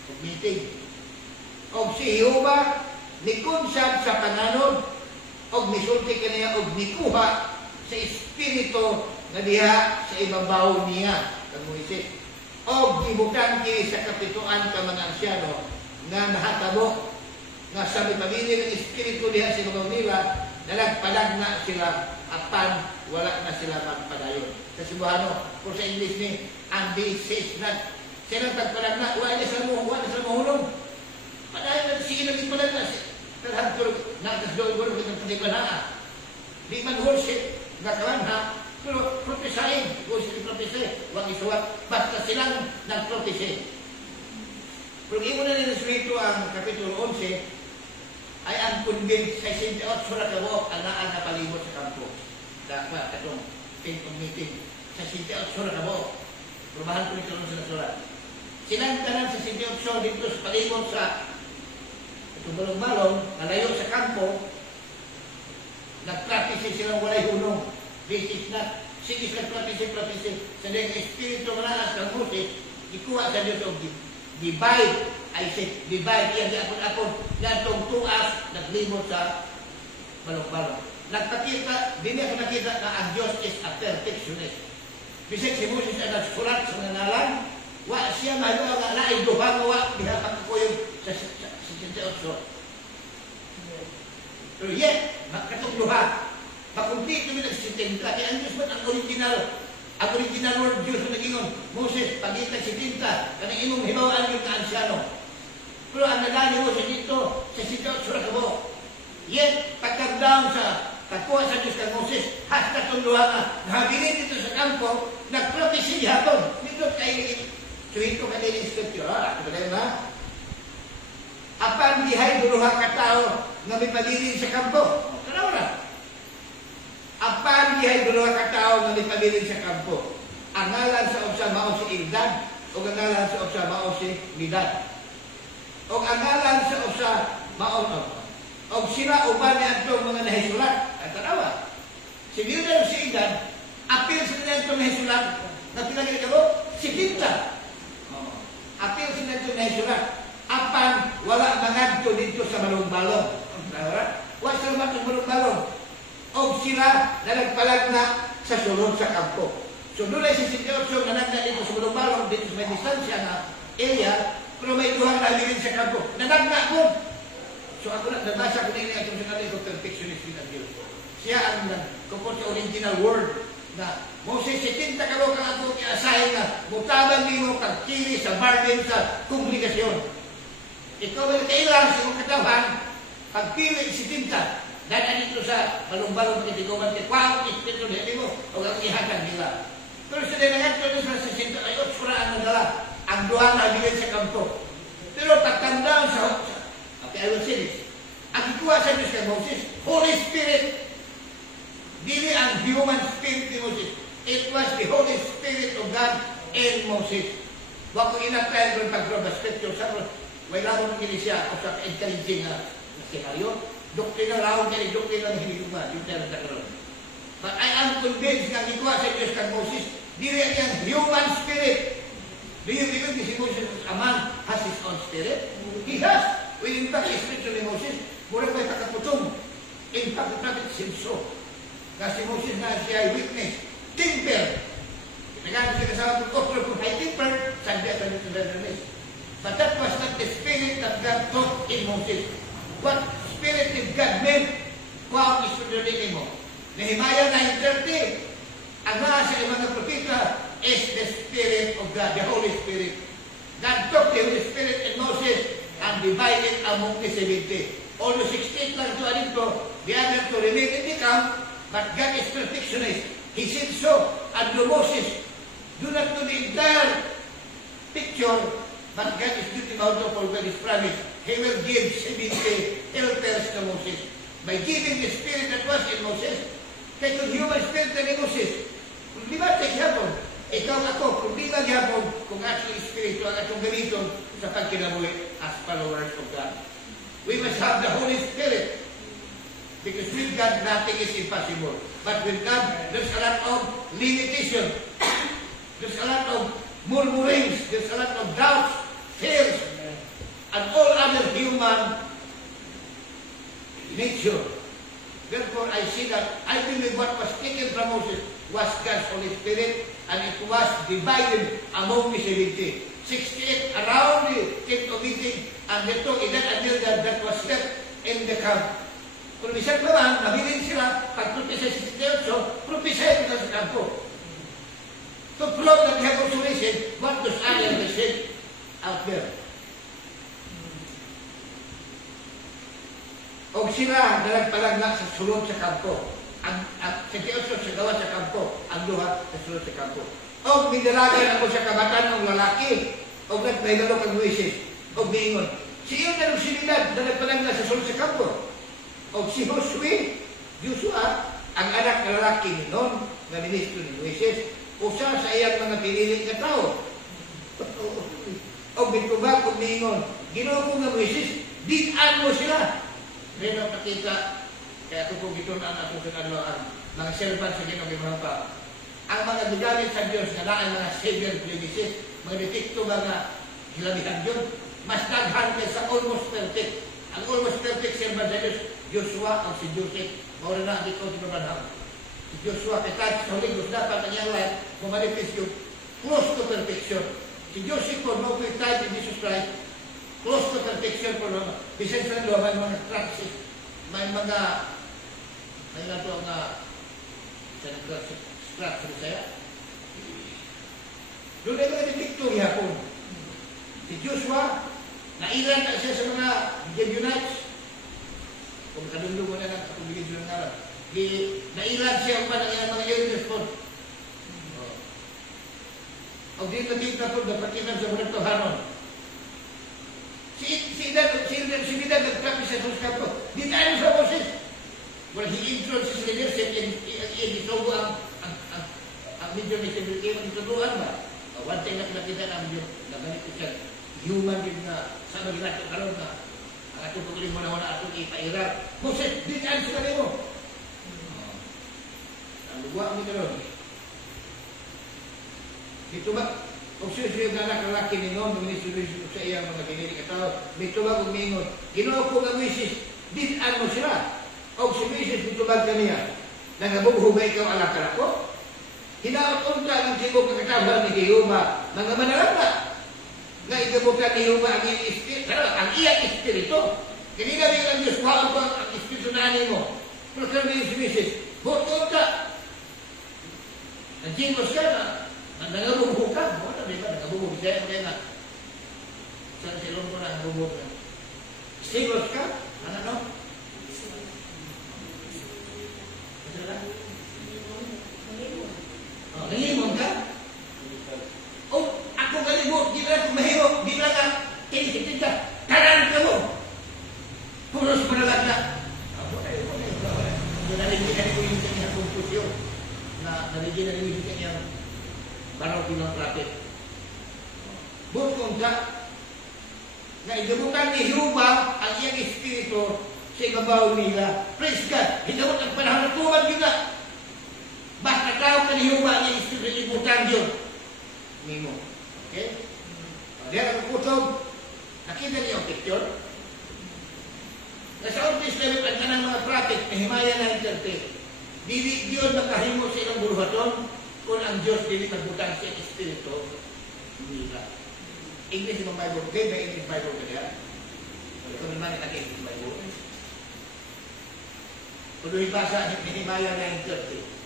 o meeting. O si Jehovah, nikunsad sa panganod, o misulti ka niya, o nikuha sa espiritu na diha sa ibabaw niya, kang Moises. O gibukan ki sa kapituan ka mga ansyano, nga nahatabo, nga sa may pamilya ng espiritu diha sa ibabaw nila, na nagpalag na sila apan wala na sila magpadayon. Sa Cebuano, kung sa English ni, and they says not, silang tagpalag na, wala na sila mahulong. Padayon na, sige na ipalag na, talhagtulog, nagkasdoon ko ng panipanaan. Di man worship, nakawan ha, pero prophesying, worship prophecy, wag isuwat, basta silang nag-prophecy. Pero imo na nila suwito ang Kapitulo 11, ay ang convinced sa 68 sura kabok ang naan na palibot sa kampo. Dapat katong meeting sa 68 sura kabok. Prubahan ko nito sa sura. Silang tanan sa 68 dito sa palibot sa itong balong-balong, nalayo sa kampo, nag-practice silang walay hunong. This is not, sige sa practice. Sa dahil espiritu manaas ng musik, ikuha sa Diyos of divide. I said, divide. Yan, apon. Yan itong tuas, naglimot sa balong-balong. Nagpakita, din ako nakita na ang Diyos is a perfectionist. Bisig si Moses ay nagsulat sa mga ngalan, wa siya maluwa nga naay duha nga wa, bihapag ko yung sa 68. Pero yet, makatong duha, makumplito mo nag-70, kaya ang Diyos man ang original word Diyos na nag-ingon, Moses, pagitag 70, kanang imong hibawaan yung kaansyano. Pero ang nagani mo sa dito, sa 68 sura kabok. Yet, pagkagdaon sa kakuha sa Diyos kang Moses, hasta itong duha nga, nahabilin dito sa kampo, nag-prophecy hapon. Dito kayo, suhito ka din yung scripture, ha? Ito ba na? Apan dihay duha ka tao nga may pabilin sa kampo. Kanaw na. Apan dihay duha ka tao nga may pabilin sa kampo. Ang ngalan sa usa mao si Eldad, o ang ngalan sa usa mao si Medad. O ang ngalan sa usa mao o sila uban niya itong mga nahisulat. At tanawa, si Medad o si Eldad, apil sila itong nahisulat na pinagin ka mo, si Pinta. Apil sila itong nahisulat. Apan, wala mangadto dito sa balong-balong. Wala sila matong balong-balong. O sila na nagpalag na sa sulod sa kampo. So, doon ay si 68 na nagna dito sa balong-balong, dito sa may distansya na area, pero may duhang nalirin sa kampo. Nanagna po. So, ako nabasa ko na ini atong sinali ko perfectionist din ang Diyos. Siya ang nagkupot sa original word na Moses, 70 ka mo kang ako i-assign na mutaban din mo pagkili sa bargain sa komunikasyon. Ikaw ay kailangan sa iyong katawan, pagpili si Tinta, dahil dito sa balong-balong kitiguman, kwa, ispito na mo, o ang ihatag nila. Pero sa dinagat ko sa 68 suraan na dala, ang duha na bilin sa kampo. Pero pagtandaan sa, okay, I will say this, ang ikuha sa Diyos kay Moses, Holy Spirit, dili ang human spirit ni Moses. It was the Holy Spirit of God in Moses. Wag ko inapel kung pag-roba scripture sa may rawon ng siya o sa encouraging na senaryo. Doktrina rawon niya, doktrina ng hiniguma. Yung meron na karoon. But I am convinced na ikuha sa Diyos kang Moses, dili ang human spirit. Do you believe si Moses, a man, has his own spirit? He has. Well, in fact, the spirit ni Moses, mura pa ikakaputong. In fact, the prophet seems so. Kasi Moses na siya ay witness. Temper. Ipagano siya kasama kung high temper, sandya sa Diyos. But that was not the spirit that God taught in Moses. What spirit did God mean? Wow, isunodin mo. Nehemiah 9:30. Ang mga sa mga propita is the Spirit of God, the Holy Spirit. God took the Holy Spirit in Moses and divided among the 70. Although 68 lang ito dito, the other to remain in the camp, but God is perfectionist. He said so, and to Moses, do not do the entire picture, but God is giving out of all God is promised. He will give 70 helpers to Moses. By giving the spirit that was in Moses, kaya kung human spirit na ni Moses, kung di ba tayo hapon, ikaw ako, kung di ba hapon, kung actually spirito ang atong gamiton sa pagkinabuhi as followers of God. We must have the Holy Spirit. Because with God, nothing is impossible. But with God, there's a lot of limitation. There's a lot of murmurings. There's a lot of doubts, fears, and all other human nature. Therefore, I see that I believe what was taken from Moses was God's Holy Spirit, and it was divided among the 70. 68 around the tent of meeting, and the two in that that was left in the camp. Kung bisan pa man, mabilin sila, pag propesya 68, propesya ito sa kampo. To prove that we have also risen, what does Ariel said out there? O sila nagpalagnak sa sulod sa kampo. Ang 68 sa gawa sa kampo, ang duha sa sulod sa kampo. O midalagan ako sa kabatan ng lalaki, o nagpahinalo kang Moises, o bingon. Si iyon na lusinidad na nagpalagnak sa sulod sa kampo. O si Joshua, ang anak na lalaki ni Nun, na ministro ni Moises, usa sa iyang mga piniling na tao. O bitubag o mingon, Ginoo ko nga Moises, dinan mo sila. Meron nakita, kaya ito po gito na ang atong kanadloan, mga servant sa Ginoo mga pa. Ang mga gigamit sa Diyos na ang mga savior premises, mga detekto mga hilabihan yun, mas daghan kay sa almost perfect. Ang almost perfect servant sa Diyos, Joshua o si Joseph, maura na dito sa Babanhaw. Si Joshua, kahit sa Holy Ghost, dapat ang iyang life, kumanifest yung close to perfection. Si Joseph po, no good time in Jesus Christ, close to perfection po naman. Bisan sa nilo, may mga practices, may mga ito nga, sa nag-structure saya. Doon ay mga victory hapon. Si Joshua, nailan na siya sa mga Gibeonites. Kung kadundong mo na lang, kung bigyan ng ngalan. Nailan siya pa ng ilang mga elders po. O di na po, dapat ilan sa mga tohanon. Si Midan nagpractice sa Diyos ka po. Di tayo sa Moses. Well, he influences leadership and itogo ang medyo ni Sibility ang ituduhan ba? One thing na pinakita namin yung naganit ko siya, human din na sa magiging ito karoon na ang atong pagkaling mo na atong ipairap. Moses, di tayo sila rin mo. Ang luwa mo karoon. Dito ba? Kung siya na anak lalaki ni Nun, ministro sa iyang mga binili katao, dito ba kung mingon, Ginoo ko nga Moises, dinan mo sila. O si Moises, dito ba kaniya, nangabughugay ikaw alak ka ko? Hinaot-unta ng sibog na katabahan ni Jehova, mga manalangka. Nga ikabutan ni Jehova ang iyang espiritu, ang iyang espiritu. Kinigabi ang Diyos, wala ko ang espiritu na ani mo. Pero sabi ni si Moises, butunta. Nanjimos ka na, nangabughug ka. Wala, di ba? Nangabughug siya, kaya nga. Saan silong ko na nangabughug na? Stimulus ka? Ano? Nalimon ka? O, ako galibot, di lang kung mahirap, di lang ka, kinikitid ka, taran ka mo. Puros mo na lang na. Naligyan ko yung kanyang konfusyon, naligyan yung kanyang baraw bilang prophet. Bukong ka, na idabukan ni Jehova ang iyang espiritu sa ibabaw nila. Praise God! Hinawat ang panahon ng tuwag yun na. Basta tao ka ni Jehova ang iyang espiritu, ibutan yun. Mimo. Okay? Diyan ang kutob. Nakita niyo ang picture? Nasa Old Testament ang kanang mga prophet, Nehemiah 9:13. Dili Diyos makahimo sa ilang buruhaton kung ang Diyos dili magbutang sa espiritu nila. English yung Bible. Okay, may English Bible ka niya? Kung naman ang English Bible. Kung doon ibasa, Nehemiah 9:13.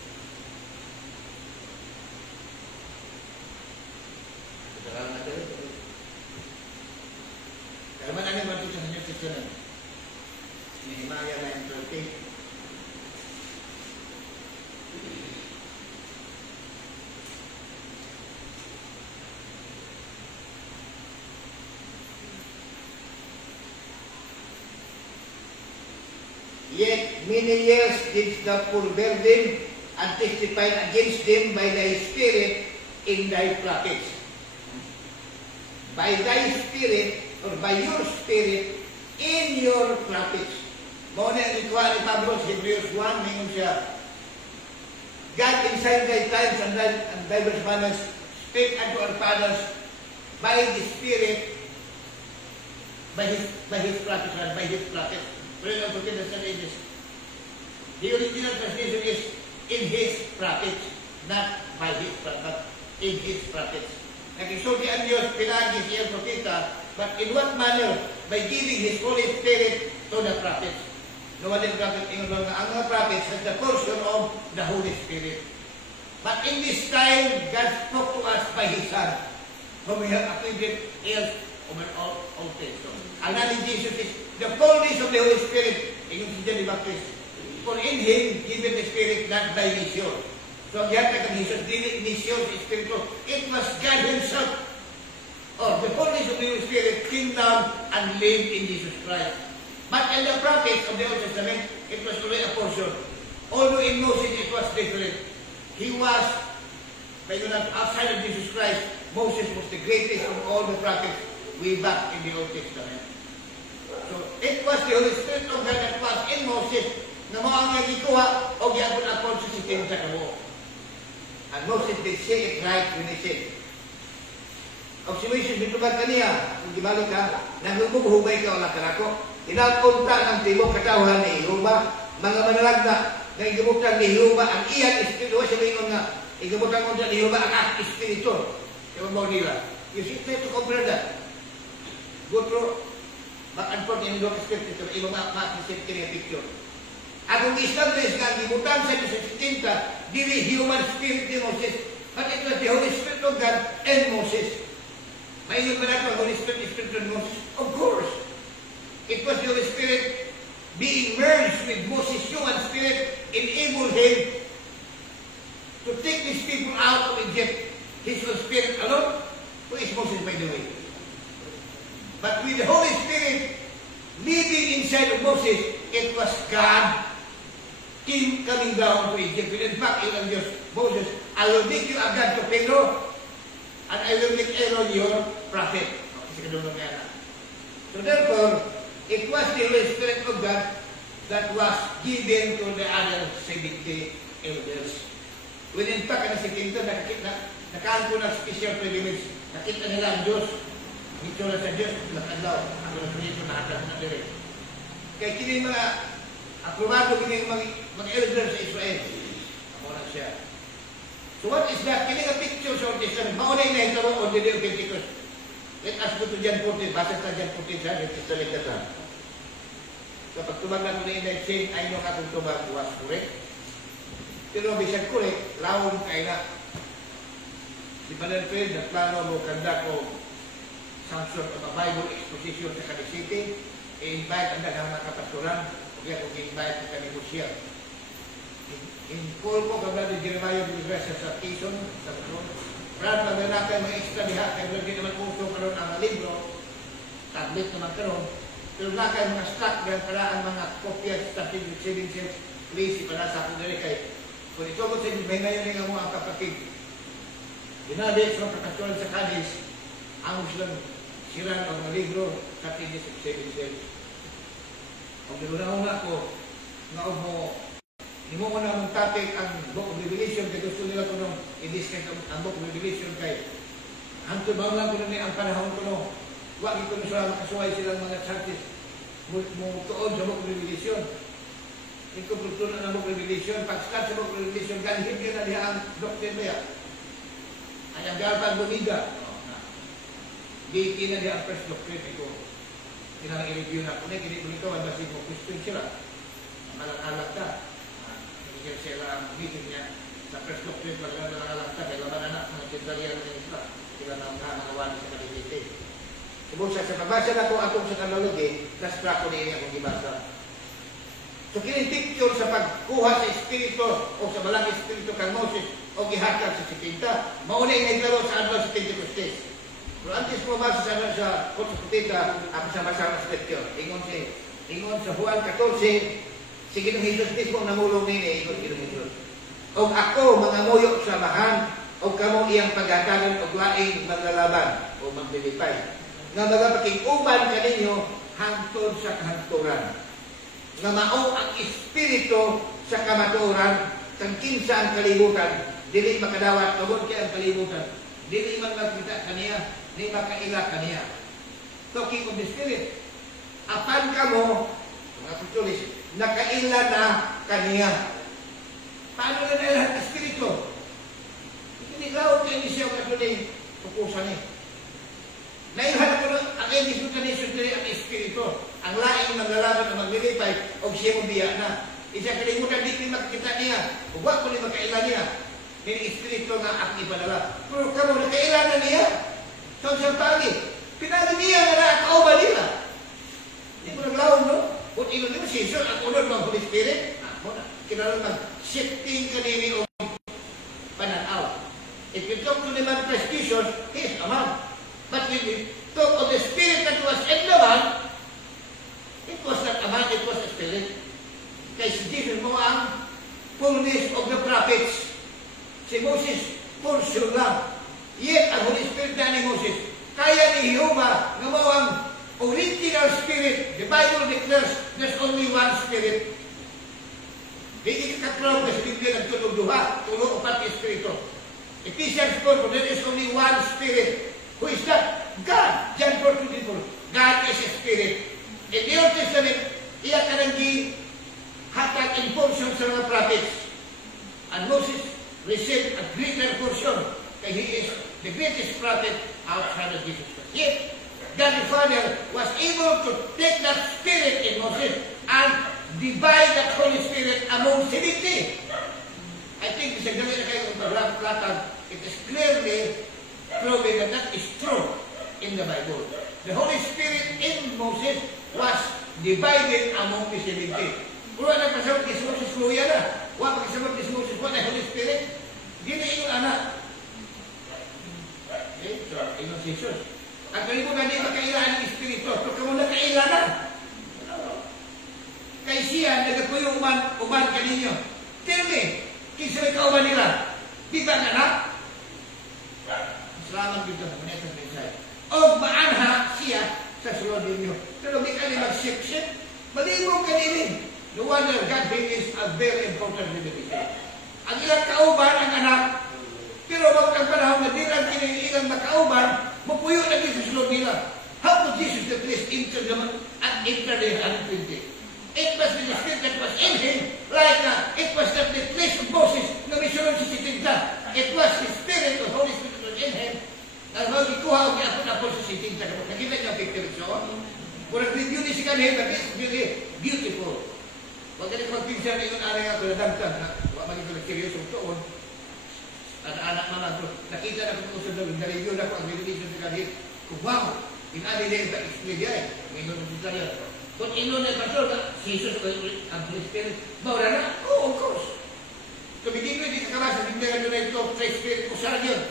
Kailangan natin ito. Kaya man namin matuto sa New Testament. Nehemiah 9:13. Yet many years didst thou forbear them and testified against them by thy spirit in thy prophets. By thy spirit or by your spirit in your prophets. Muna ang ikuha ni Pablo sa Hebrews 1, mingon siya, God inside thy times and diverse manners spake unto our fathers by the Spirit, by his prophets and by his prophets. Pero ang pagkinasan is, the original translation is in his prophets, not by his prophets, but in his prophets. Nakisulti ang Diyos, pinagi siyang propita, but in what manner? By giving His Holy Spirit to the prophets. No one in prophet, ang mga prophets has the portion of the Holy Spirit. But in this time, God spoke to us by His Son, whom we have appointed heirs over all things. So, ang natin Jesus is the fullness of the Holy Spirit, in si John the Baptist. For in Him, given the Spirit, not by mission. So, ang yata kang Jesus, dili mission, spiritual. It was God Himself. Or the fullness of the Holy Spirit came down and lived in Jesus Christ. But in the prophets of the Old Testament, it was only a portion. Although in Moses, it was different. He was, outside of Jesus Christ, Moses was the greatest of all the prophets way back in the Old Testament. So, it was the Holy Spirit of God that was in Moses, na mo ang nagikuha, o gyapon ako sa sikin sa kamo. And Moses did say it right when he said, o si Moses, mitubad ka niya, kung gibalo ka, nanghuhubay ka o lakarako, inapunta ng tibok katawan ni Jehovah, mga manalagda, na igabutan ni Jehovah, ang iyan espiritu, siya may mga igabutan mo ni Jehovah, ang espiritu. Kaya mo nila. You see, try to comprehend that. Go through, back and forth in the espiritu, sa ibang makakisip kini picture. At kung establish nga, gibutan sa 17, dili human spirit ni Moses, but it was the Holy Spirit of God and Moses. Maingon ba natin ang Holy Spirit, Spirit of Moses? Of course. It was the Holy Spirit being merged with Moses' human spirit, enabled him to take these people out of Egypt. His own spirit alone, who is Moses, by the way. But with the Holy Spirit living inside of Moses, it was God coming down to Egypt. In fact, it was Moses, I will make you a God to Pharaoh, and I will make Aaron your prophet. So therefore, it was the Holy Spirit of God that was given to the other 70 elders. When in fact, ang 70, nakaano ng special privilege. Nakita nila ang Diyos. Ito na sa Diyos, nakadlaw. Ako na sunito na hatap na dire. Kaya kini mga aprobado kini mga elders sa Israel. Ako na siya. So what is that? Kini nga picture sa Old Testament. Maunay na ito on the day of Pentecost. Let us go to John 14. Basa sa John 14 sa New Testament na. Kapag tumaglan ko na yung saying, I know akong tumag was correct. Pero bisag correct, lawon kayo na. Di ba na friend, na plano mo kanda ko some sort of a Bible exposition sa Cadiz City, i-invite ang dagang mga kapastoran, o kaya kung i-invite ang kanimo siya. In call ko, Brother Jeremiah Bugresa sa Quezon, sa Quezon, Brad, pag na kayo mga extra diha, kaya hindi naman uso karoon ang libro, tablet naman karoon, pero na kayo mga stock, para ang mga kopya sa 7 cents, please, ipanasa ako nila kay, kung ito ko sa inyo, may ngayon nga mo ang kapatid. Dinadit sa pagkasulan sa Cadiz, ang silang sirang ang mga libro sa 7 cents. Kung dinuna ko, nga mo, hindi mo na mong topic ang Book of Revelation, kaya gusto nila ko nung i-discuss ang Book of Revelation kay ang tubang lang ko na ang panahon ko nung wag ko na sila makasuway silang mga churches mo tuon sa Book of Revelation. Ito pagtunan ng Book of Revelation, pag-start sa Book of Revelation, ganhid yun na diya ang doctrine na yan. Ay ang garpan bumida. Di na diya ang first doctrine ito. Kailangan i-review na ko na, kinito ang basi mo question sila. Malang-alag ka. Kaya sila ang meeting niya sa first doctrine, pagkakala na alagta, kaya laban anak, mga tindaryan ng isla, sila na mga wali sa kalibite. Subusa, sa pabasa na ko atong sa kanologi, nastra ko niya akong ibasa. So, kinipicture sa pagkuha sa espiritu o sa malang espiritu kang Moses o gihatag sa 70, mauna yung naglaro sa adlaw sa Pentecostes. Pero antes mo basa sa Kotsa ako sa masama scripture, ingon sa Juan 14, si Ginoong Hesus mismo namulong nini, ikot Ginoong Hesus. O ako, mga muyok sa bahan, o kamo iyang pagatagan o laing maglalaban o maglilipay. Nga magapakikuban kaninyo hangtod sa kahanturan. Nga mao ang espiritu sa kamaturan, kang kinsa ang kalibutan, dili makadawat, kabod kaya ang kalibutan. Dili man makita kaniya, dili makaila kaniya. Talking of the Spirit. Apan kamo, mga Apostoles, nakaila na kaniya. Paano na nila ang espiritu? Hindi laot kayo siya ang katunay pupusan eh. Naihan ko lang, ang edisyon ka ni Jesus ang espiritu. Ang ang laing maglalaban na maglilipay, o siya mo biya na. Isa kalimutan, di ko makikita niya, o wag ko ni makailan niya. May espiritu nga ang ipadala. Pero kamo nakailan na niya. So siya pagi, pinali niya na ang kauban nila. Hindi ko naglawon, no? Kung ilo nila, season, ang unod mga Holy Spirit, kinaroon mag-shifting kanini o pananaw. If you talk to the man prestigious, he is a man. But when you talk of the spirit that was in the man, it was not a man, it was a spirit. Kaya si Jesus mo ang fullness of the prophets. Si Moses, portion lang. Yet, ang Holy Spirit na ni Moses, kaya ni Jehovah na mo ang original spirit. The Bible declares there's only one spirit. Hindi katraw kasi Biblia nagtulog duha, tulog upat espiritu. Ephesians 4, there is only one spirit. Who is that? God. John 4:24. God is a spirit. In the Old Testament, iya ka nang hatag in portion sa mga prophets. And Moses received a greater portion. Kaya he is the greatest prophet outside of Jesus Christ. Yet, God the Father was able to take that spirit in Moses and divide that Holy Spirit among 70. I think sa galing na kayo ng platag, it is clearly proven that that is true in the Bible. The Holy Spirit in Moses was divided among the 70. Wala na pasabot ni Moses, Luya na. Wala pasabot ni Moses, wala na Holy Spirit. Gina yung anak. Okay, so, ino si Jesus. At kung mo ganito makailan ng Espiritu, so kamo na kailanan. Kay siya, nagkakuyo uman kaninyo. Tell me, kinsa may kauban nila? Di ba anak? Salamat dito sa mga mensahe. O maanha siya sa sulod ninyo. Pero di ka nila mag-ship-ship. Malibong ka nilin. No wonder God is a very important religion. Ang ilang kauban ang anak. Pero wag ang panahon na dilang kinilang makauban, mapuyo lagi sa sulod nila. How could Jesus the Christ enter the 120? It was the spirit that was in him, like it was not the place of Moses na misunod si Sitinta. It was the spirit of Holy Spirit that was in him. Ang mga ikuha ang apon-apon sa Sitinta. Nakita niya ang picture ito. Kung nag-review ni si Kanhin, it's really beautiful. Huwag ka na magpinsan na yung aray ako na damtan. Huwag maging nag-serious ang toon. At anak naman ko, nakita na kung usap na review na ko ang religion si Kanhin. Kung wow, inali na yung explain niya eh. May nunod sa kanya. Kung ino na pastor na, Jesus ang Holy Spirit, maura na? Oh, of course. So, hindi ko hindi kakabasa, hindi na na ito, Holy Spirit ko sa yun.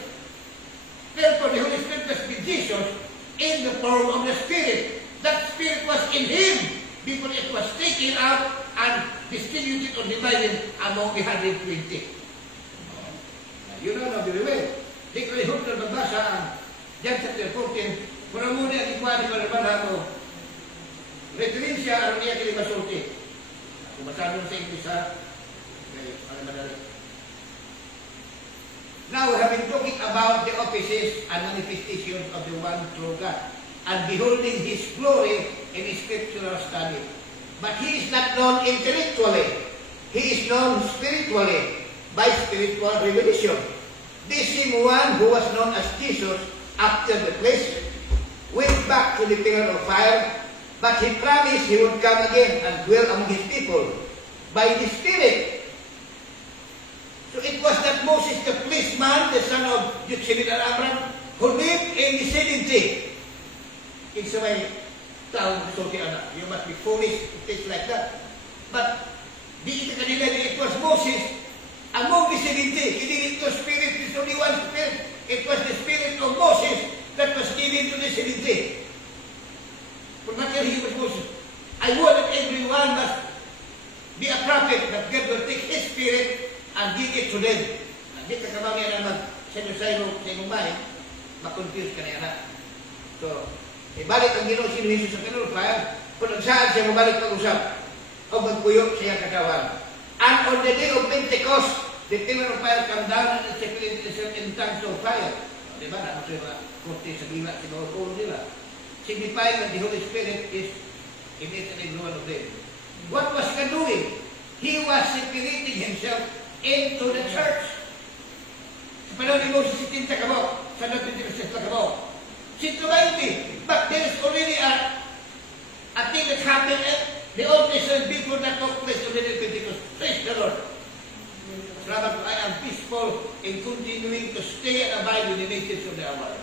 Therefore, the Holy Spirit was with Jesus in the form of the Spirit. That Spirit was in Him before it was taken out and distributed or divided among the 120. You know na very well. Di ko lihot na magbasa ang John chapter 14, para muna ang ikuha ni Malaban mo, referensya ang niya kinibasulti. Kung masabi mo sa English ha, para madali. Now, we have been talking about the offices and manifestations of the one true God and beholding His glory in scriptural study. But He is not known intellectually. He is known spiritually by spiritual revelation. This same one who was known as Jesus after the flesh went back to the pillar of fire, but He promised He would come again and dwell among His people by the Spirit. So it was that Moses, the flesh man, the son of Jochebed and Abraham, who lived in the 70. It's a way down so you must be foolish to think like that. But it was Moses among the 70. He didn't know spirit, there's only one spirit. It was the spirit of Moses that was given to the 70. For not he was Moses. I want that everyone must be a prophet, that God will take His spirit and give it to them. Hindi ka kamami na mag-senyo-senyo sa inyong bahay, makonfuse ka na yan. So, ibalik ang Ginoo si Jesus sa kanul fire, kung saan siya mabalik pag-usap, o magpuyo siya katawan. And on the day of Pentecost, the pillar of fire come down and separated itself in tongues of fire. Diba? Ano sa mga kurti sa bima, sa mga ulo nila. Signifying that the Holy Spirit is in each and every one of them. What was He doing? He was separating Himself into the church. Sa panahon ni Moses, sitinta ka mo. Sa Pentecost ka mo. But there is already a thing that happened in continuing to stay and abide with the nations of the hour.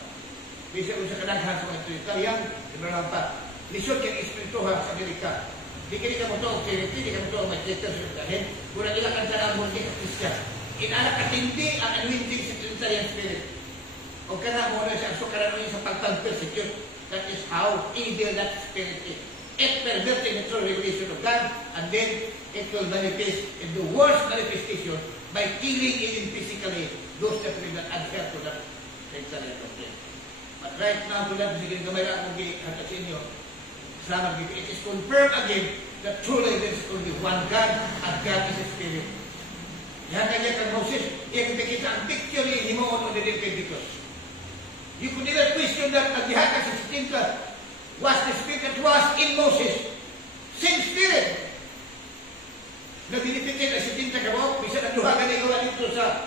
Bisa ko sa kadaghan sa mga ito, yang ibarang pa. Lisod kang espirituhan sa Amerika. Di ka mo ito, charity, di ka mo ito, mag-checker sa dahil. Kung nila kan sa namon, di ka Christian. Inanak katindi ang anointing sa Trinitarian Spirit. O kana mo na siya, so karano yung sa pagpag-persecute. That is how evil that spirit is. It perverting the true revelation of God, and then it will manifest in the worst manifestation by killing even physically those that will not adhere to that Trinitarian doctrine. But right now, tulad sige gamay ra akong gihatag sa inyo, salamat gid. It is confirmed again that truly there is only one God, and God is a spirit. Yan kanya kang Moses, yung kita ang picture ni himuon o nilil Pentecost. You could never question that ang gihatag sa Sitinka was the spirit that was in Moses. Same spirit. Nabilipitin ang Sitinka kamo, bisa na duhagan na gawa dito sa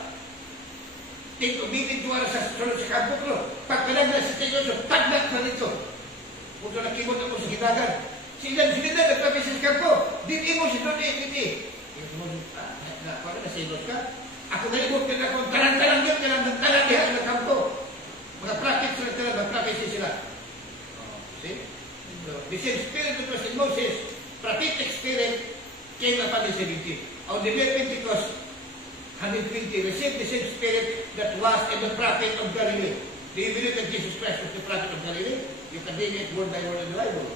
bitin tuwara sa sunod sa kampo ko. Pagkalag na sa Sitinka, pagnak na dito. Kung ito nakimot ako sa hidagan. Sila nagpapis sa kampo. Dito mo si Dodi, dito. Para nasilos ka. Ako naibot ka na akong talang-talang yun, talang diha sa kampo. Mga practice sila talaga, mag-practice sila. See? So, the same spirit that was in Moses, prophetic spirit, came upon the 70. On the day of Pentecost, 120, received the same spirit that was in the prophet of Galilee. Do you believe that Jesus Christ was the prophet of Galilee? You can read it word by word in the Bible.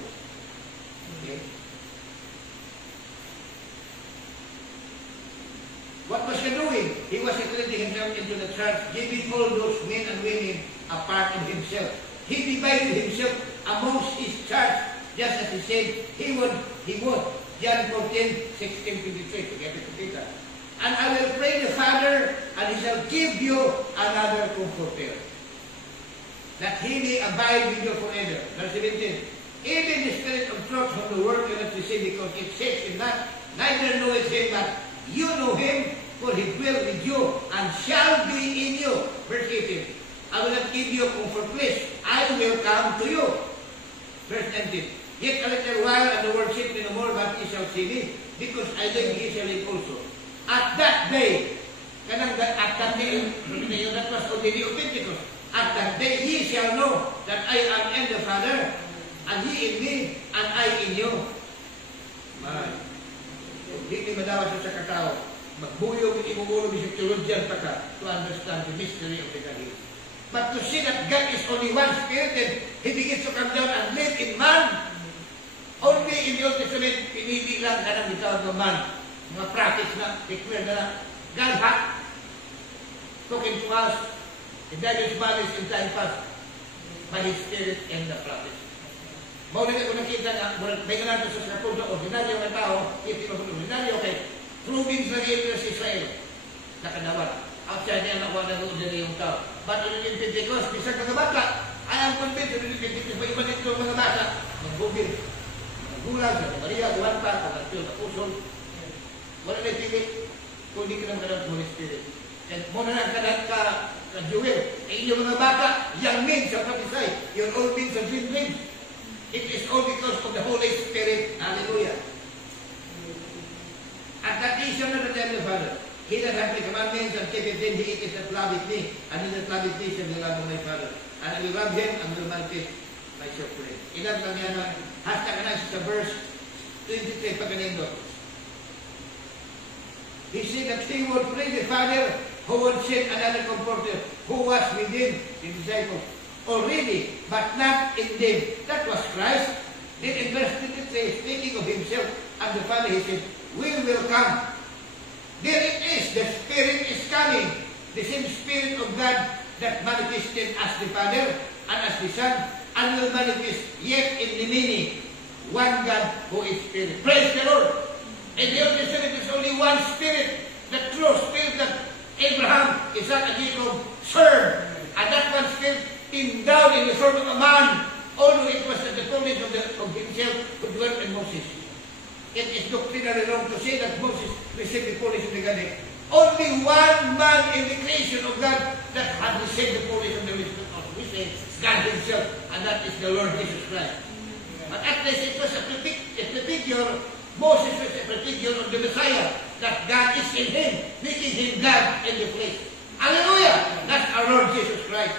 Okay? What was he doing? He was secreting himself into the church, giving all those men and women a part of himself. He divided himself amongst his church, just as he said he would. John 14, 16, 23, to get it to Peter. And I will pray the Father, and he shall give you another comforter, that he may abide with you forever. Verse 17. Even the Spirit of truth from the world cannot receive, because it says in that, neither knoweth him, but you know him, for he dwells with you, and shall be in you. Verse 18. I will not give you a comfortless. I will come to you. Verse 19. Yet a little while, and the word said me no more, but ye shall see me, because I live, ye shall live also. At that day, at that day, that was on the day of Pentecost. At that day, ye shall know that I am in the Father, and ye in me, and I in you. Man. Hindi madawas sa katao, magbuyog at imumulog sa theologian pa ka to understand the mystery of the Godhead. But to see that God is only one spirit and He begins to come down and live in man. Only in the Old Testament, pinili lang na ng bitawag ng man. Mga prophets na, declare na God had talking to us in various manners in time past by His Spirit and the prophets. Maulit ako nakita na, may ganito sa kapag na ordinaryo ng tao, hindi ordinaryo kay proving sa rin sa Israel. Nakadawal. Outside niya nakuha na ordinaryo yung tao. But on the Pentecost, isang mga bata, I am convinced on the Pentecost, may iba nito mga bata, mag-bugil, mag-gulag, sa Maria, Juan pa, pag-artyo na pusol. Wala na pili, kung hindi ka nang ganang Holy Spirit. And muna lang ka Joel, inyong mga bata, young men shall prophesy, your old men shall dream dreams. It is all because of the Holy Spirit. Hallelujah. At that is another time the Father. He that hath my commandments and keepeth them, he is that loveth me, and he that loveth me shall be loved of my Father. And I will love him and will manifest myself to him. Ilan lang yan ang hashtag na sa verse 23 pagkanindot. He said that he would pray the Father who would send another comforter who was within the disciples already, but not in them. That was Christ. Then in verse 23, speaking of himself and the Father, he said, we will come. There it is. The Spirit is coming. The same Spirit of God that manifested as the Father and as the Son, and will manifest yet in the many one God who is Spirit. Praise the Lord. In the Old Testament, there's only one Spirit, the true Spirit that Abraham, Isaac, and Jacob served. And that one Spirit came down in the form of a man, although it was at the fullness of himself who dwelt in Moses. It is doctrinally wrong to say that Moses received the fullness of the Godhead. Only one man in the creation of God that had received the fullness of the Holy Spirit. We say God Himself, and that is the Lord Jesus Christ. But at least it was a prefigure. Moses was a prefigure of the Messiah, that God is in him, making him God in the flesh. Hallelujah! That's our Lord Jesus Christ.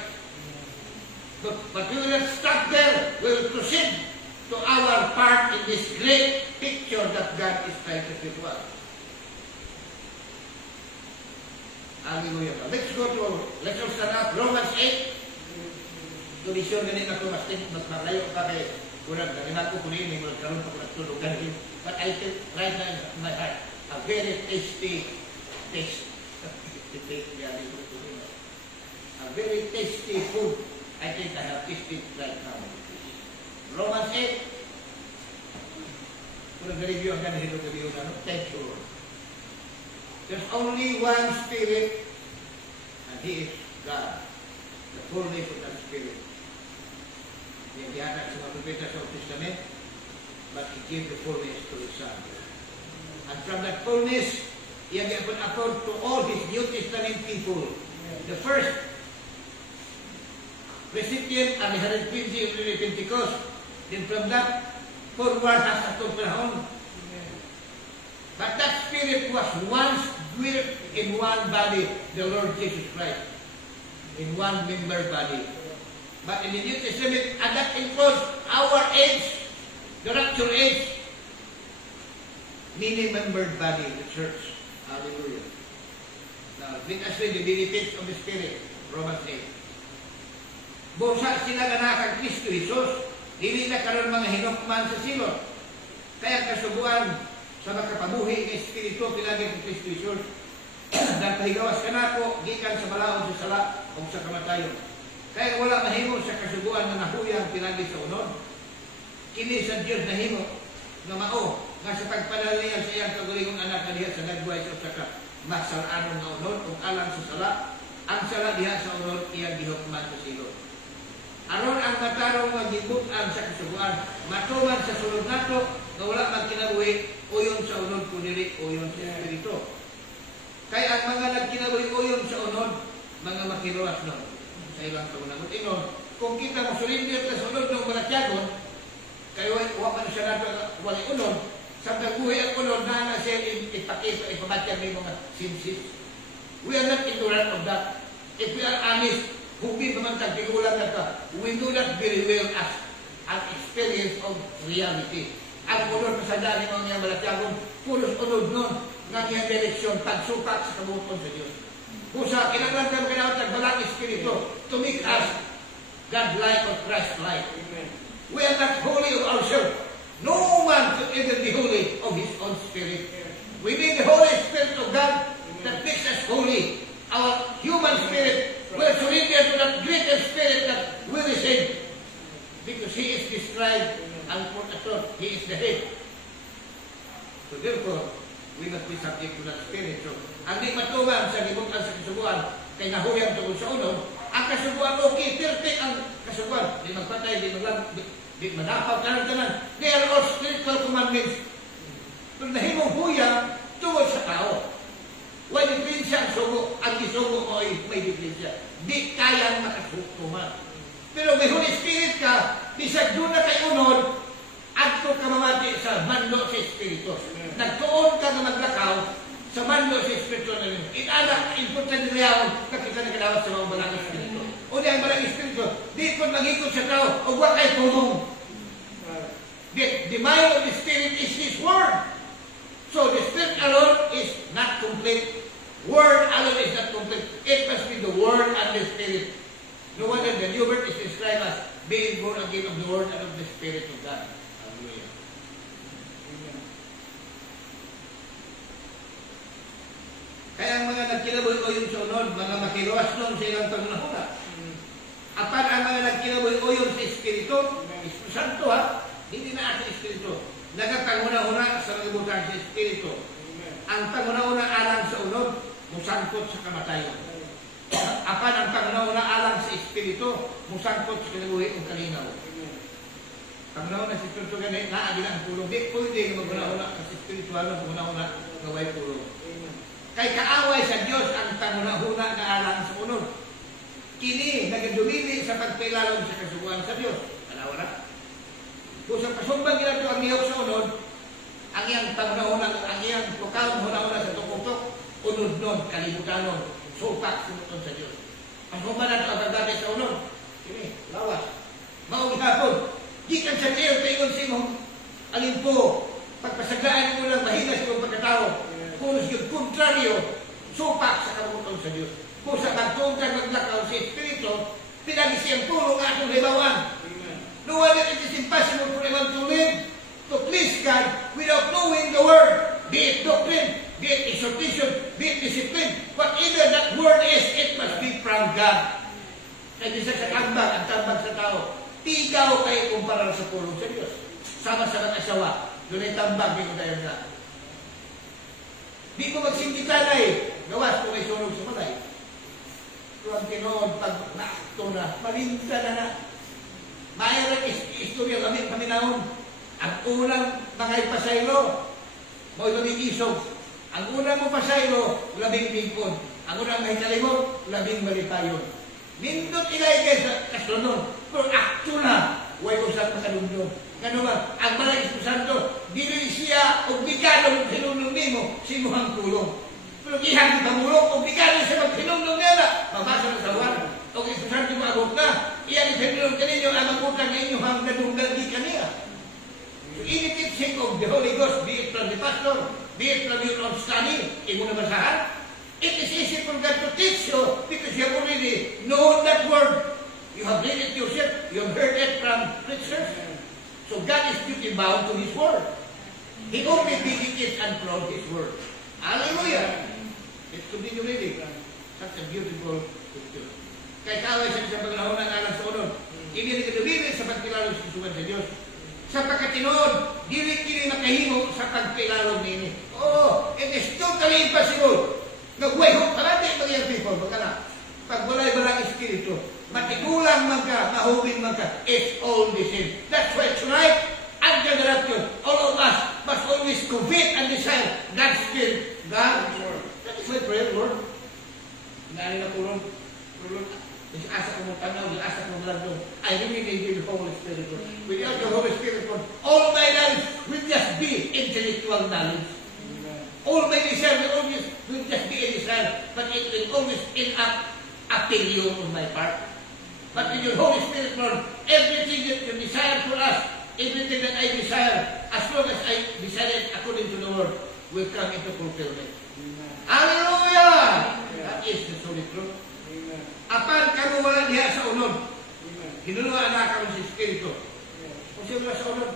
But we will not stop there. We will proceed to our part in this great picture that God is trying to give to us. Hallelujah. Let's go to, let's all stand up. Romans 8. Tulisyon ganin ako, mas malayo pa kay kurang. Ganyan ako kunin, may magkaroon pa ko nagtulugan. But I think right now in my heart, a very tasty taste. A very tasty food. I think I have tasted right now. Romans 8. Kurang review ang ganyan hilo review na, no? Thank you, Lord. There's only one Spirit, and He is God. The fullness of that Spirit. Yang dianak sa mga propeta sa Old Testament, but He gave the fullness to His Son. And from that fullness, He had given afford to all His New Testament people. The first recipient and 120 of the Pentecost. Then from that forward hasta itong panahon. But that Spirit was once dwelt in one body, the Lord Jesus Christ, in one member body. But in the New Testament, and that includes our age, the rapture age, many-membered body, the church. Hallelujah. Now, let us read the benefits of the Spirit, Romans 8. Busa sila na kang Kristo Jesus, dili na karon mga hinukman sa silot. Kaya kasubuan sa makapabuhi ng Espiritu pinagi ng Kristo Jesus, nagpahigawas ka na ako, gikan sa balaod sa sala o sa kamatayon. Kaya wala mahimo sa kasubuan na nahuyang pinagi sa unod. Kini sa Diyos nahimo nga mao nga sa pagpanalangin sa iyang kagalingon anak na diha sa nagbuhay sa usa ka magsalanon nga unod kung alang sa sala, ang sala diha sa unod iyang gihukman sa silot. Aron ang matarong maghibutan sa kasubuan, matuman sa sulod nato nga wala magkinabuhi uyon sa unod kunili uyon sa Espiritu. Kaya ang mga nagkinabuhi uyon sa unod, mga makiruas no sa ilang kaunang inon. Kung kita mo sulindir ka sa unod ng Malakiagon, kayo huwag man siya nato wali unod, sa pagbuhi ang unod na siya ipakita, ipamatyan ng mga sinsis. We are not ignorant of that. If we are honest, hugin naman tagtigulang na ka, we do not very well as an experience of reality. Ang unod sa dani mga Malakiagon, pulos unod nun, nga niyang direksyon, pagsukat sa kabuton sa Diyos. Kusa, kinaglan ka kinawat ng balang Espiritu to make us God-like or Christ-like. We are not holy of ourselves. No one could ever be holy of his own spirit. We need the Holy Spirit of God that makes us holy. Our human spirit will surrender to that greater spirit that we receive. Because He is described and put aside, He is the head. So therefore, we must be subject to that spirit. So, ang di matuman sa gibutan sa kasubuan, kay nahuyang tungkol sa unod, ang kasubuan, okay, perfect ang kasubuan. Di magpatay, di manapaw, tanan. They are all spiritual commandments. Pero nahimong huyang tungkol sa tao. Why diferensya ang sugo? Ang isugo mo ay may diferensya. Di kayang makasukuman. Pero may Holy Spirit ka, bisag doon na kay unod, adto ka mamati sa mando sa Espiritu. Nagtuon ka na maglakaw sa mando sa Espiritu na rin. Inanak, important niyaon, kakita na kalawat sa mga balang Espiritu. O di ang balang Espiritu, di ko mag-ikot sa tao, o wak ay tulong. The mind of the Spirit is His Word. So the Spirit alone is not complete. Word alone is not complete. It must be the Word and the Spirit. No wonder the new birth is described as being born again of the Word and of the Spirit of God. Hallelujah. Kaya ang mga nagkilaboy o yung sunod, mga makiluwas nun sa ilang pangunahuna. Apan ang mga nagkilaboy o yung sa Espiritu, Espiritu Santo ha, hindi na sa Espiritu. Nagkatanguna-una sa nagibutan sa Espiritu. Ang tanguna-una alang sa unod, musangkot sa kamatayon. Apan ang tanguna-una alang sa Espiritu, musangkot sa kinabuhi o kalinaw. Tanguna-una sa Espiritu ganit, naagin ang tulong. Di pwede na maguna-una sa Espiritu, maguna-una gaway tulong. Kay kaaway sa Diyos ang tanguna-una na alang sa unod. Kini, nagadumili sa pagpilalong sa kasubuan sa Diyos. Alawa na. Kung sa pasumbang ginagawa ang niyok sa unod, ang iyang tanguna-una, ang iyang tukal, huna-una sa tukutok, unod nun, kalibutan nun. Supak sumuton sa Diyos. Ang humanan ito ang pagdami sa unod. Kini, lawas. Maong hapon. Gikan sa tiyo, paingon si mo. Alin po, pagpasaglaan mo lang mahina sa mong pagkatao. Kung yung kontraryo, supak sa kamuton sa Diyos. Kung sa kantong ka maglakaw sa Espiritu, pinagi siyang tulong atong libawan. No one that it is impossible for anyone to live, to please God, without knowing the Word. Be it doctrine, be it exhortation, be it discipline. Whatever that Word is, it must be from God. Kaya isa sa tambag, ang tambag sa tao, tigaw kayo kumpara sa pulong sa Diyos. Sama sa mag-asawa, doon ay tambag, di ko tayo na. Di ko magsingkitanay, gawas kung may sunog sa malay. Pero ang tinoon, pag naakto na, malinta na na. Mayroon istorya kami naon. Ang unang mga pasaylo, mo labing isog. Ang unang mo pasaylo, labing bingkon. Ang unang may talimod, labing malipayon. Nindot ilay kayo sa kasunod. Pero akto na, huwag ko saan makadundong. Kano ba? Ang Malang Espiritu Santo, dili siya obligado magtinunong nimo, sinuhang tulong. Pero ihang di pamulong, obligado siya magtinunong nila. Mabasa na sa Juan. O Espiritu Santo maabot na, iyan itinunong kaninyo ang magutang na inyo hang nadunggal di kaniya. So, in the teaching of the Holy Ghost, be it from the pastor, be it from your own study, imo na basahan, it is easy for God to teach you because you have already known that word. You have read it yourself, you have heard it from preachers. So God is duty bound to His word. He only dedicates and proud His word. Hallelujah! Let's continue reading. Such a beautiful picture. Kaya kaway siya sa paglahon ng alam sa unod. Hindi rin sa pagkilalo sa suman sa Diyos. Sa pagkatinood, dili kini makahimo sa pagkilalo nini. Oh, it is totally impossible. Nagwayhok parati mga people. Baka na, pag walay balang espiritu, matigulang man ka, mahubin man ka, it's all the same. That's why tonight, and generation, all of us must always covet and desire God's spirit. God, that is my prayer, Lord. Nari na tulong. Asa ko mong tanaw, asa ko mong lagdong. I really need the Holy Spirit, Lord. Without the Holy Spirit, Lord, all my life will just be intellectual knowledge. All my desire will just be a desire, but it will always end up a failure on my part. But in your Holy Spirit, Lord, everything that you desire for us, everything that I desire, as long as I desire it according to the Word, will come into fulfillment. Hallelujah! That is the solid truth. Apan kamu wala diha sa unod. Hinuluan na kamu sa Espiritu. Kung siya wala sa unod,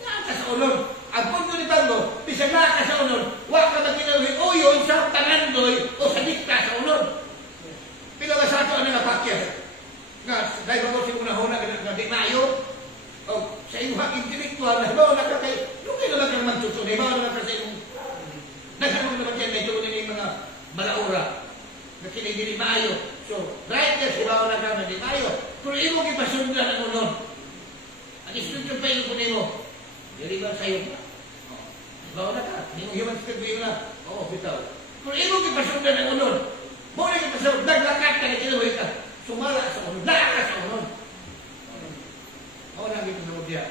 naka sa unod. Ang punto ni Pablo, bisag naka sa unod, wala ka magkinawin uyon sa tangandoy o sa dikta sa unod. Pila ba sa ito ang nangapakya? Nga, dahil ba ko siya unahuna na di mayo? O sa inyong intelektual, na ba na ka kay, nung kayo naman kang magsusunod, ba naman ka sa inyong, nagkaroon naman kayo, may tuunin yung mga balaura, na kinigili mayo. So, right there, siya na ka, di mayo. Kung imo kipasundan ang unod, ang espiritu pa yung kunin mo, yari ba sa'yo ka? Bawa na ka, hindi mo human spirit na, oo, bitaw. Kung imo kipasundan ang unod, muna ka pa sa naglakat ka na kinabuhi ka. Sumala sa unod. Lakas sa unod. Oo na kita sa mudya.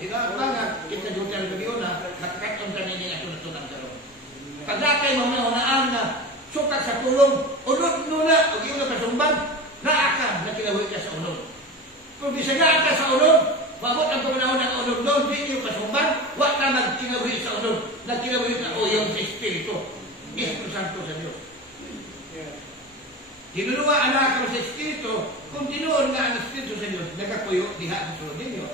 Ito ang mga kitnadutan ng gabi na nakakatong kaninin at tunatunan ka ron. Pagkakay mo na unaan na sukat sa pulong, unod nuna, o yung napasumbang, naaka na kinabuhi ka sa unod. Kung bisagaan ka sa unod, mabot ang pamanahon ng unod doon, hindi yung pasumbang, wak na nagkinabuhi sa unod. Nagkinabuhi ka o yung sa Espiritu. Espiritu Santo sa Diyos. Hinuluwa anak ko sa Espiritu, kung tinuon nga ang Espiritu sa Diyos, nagkakuyo diha sa sulod ninyo.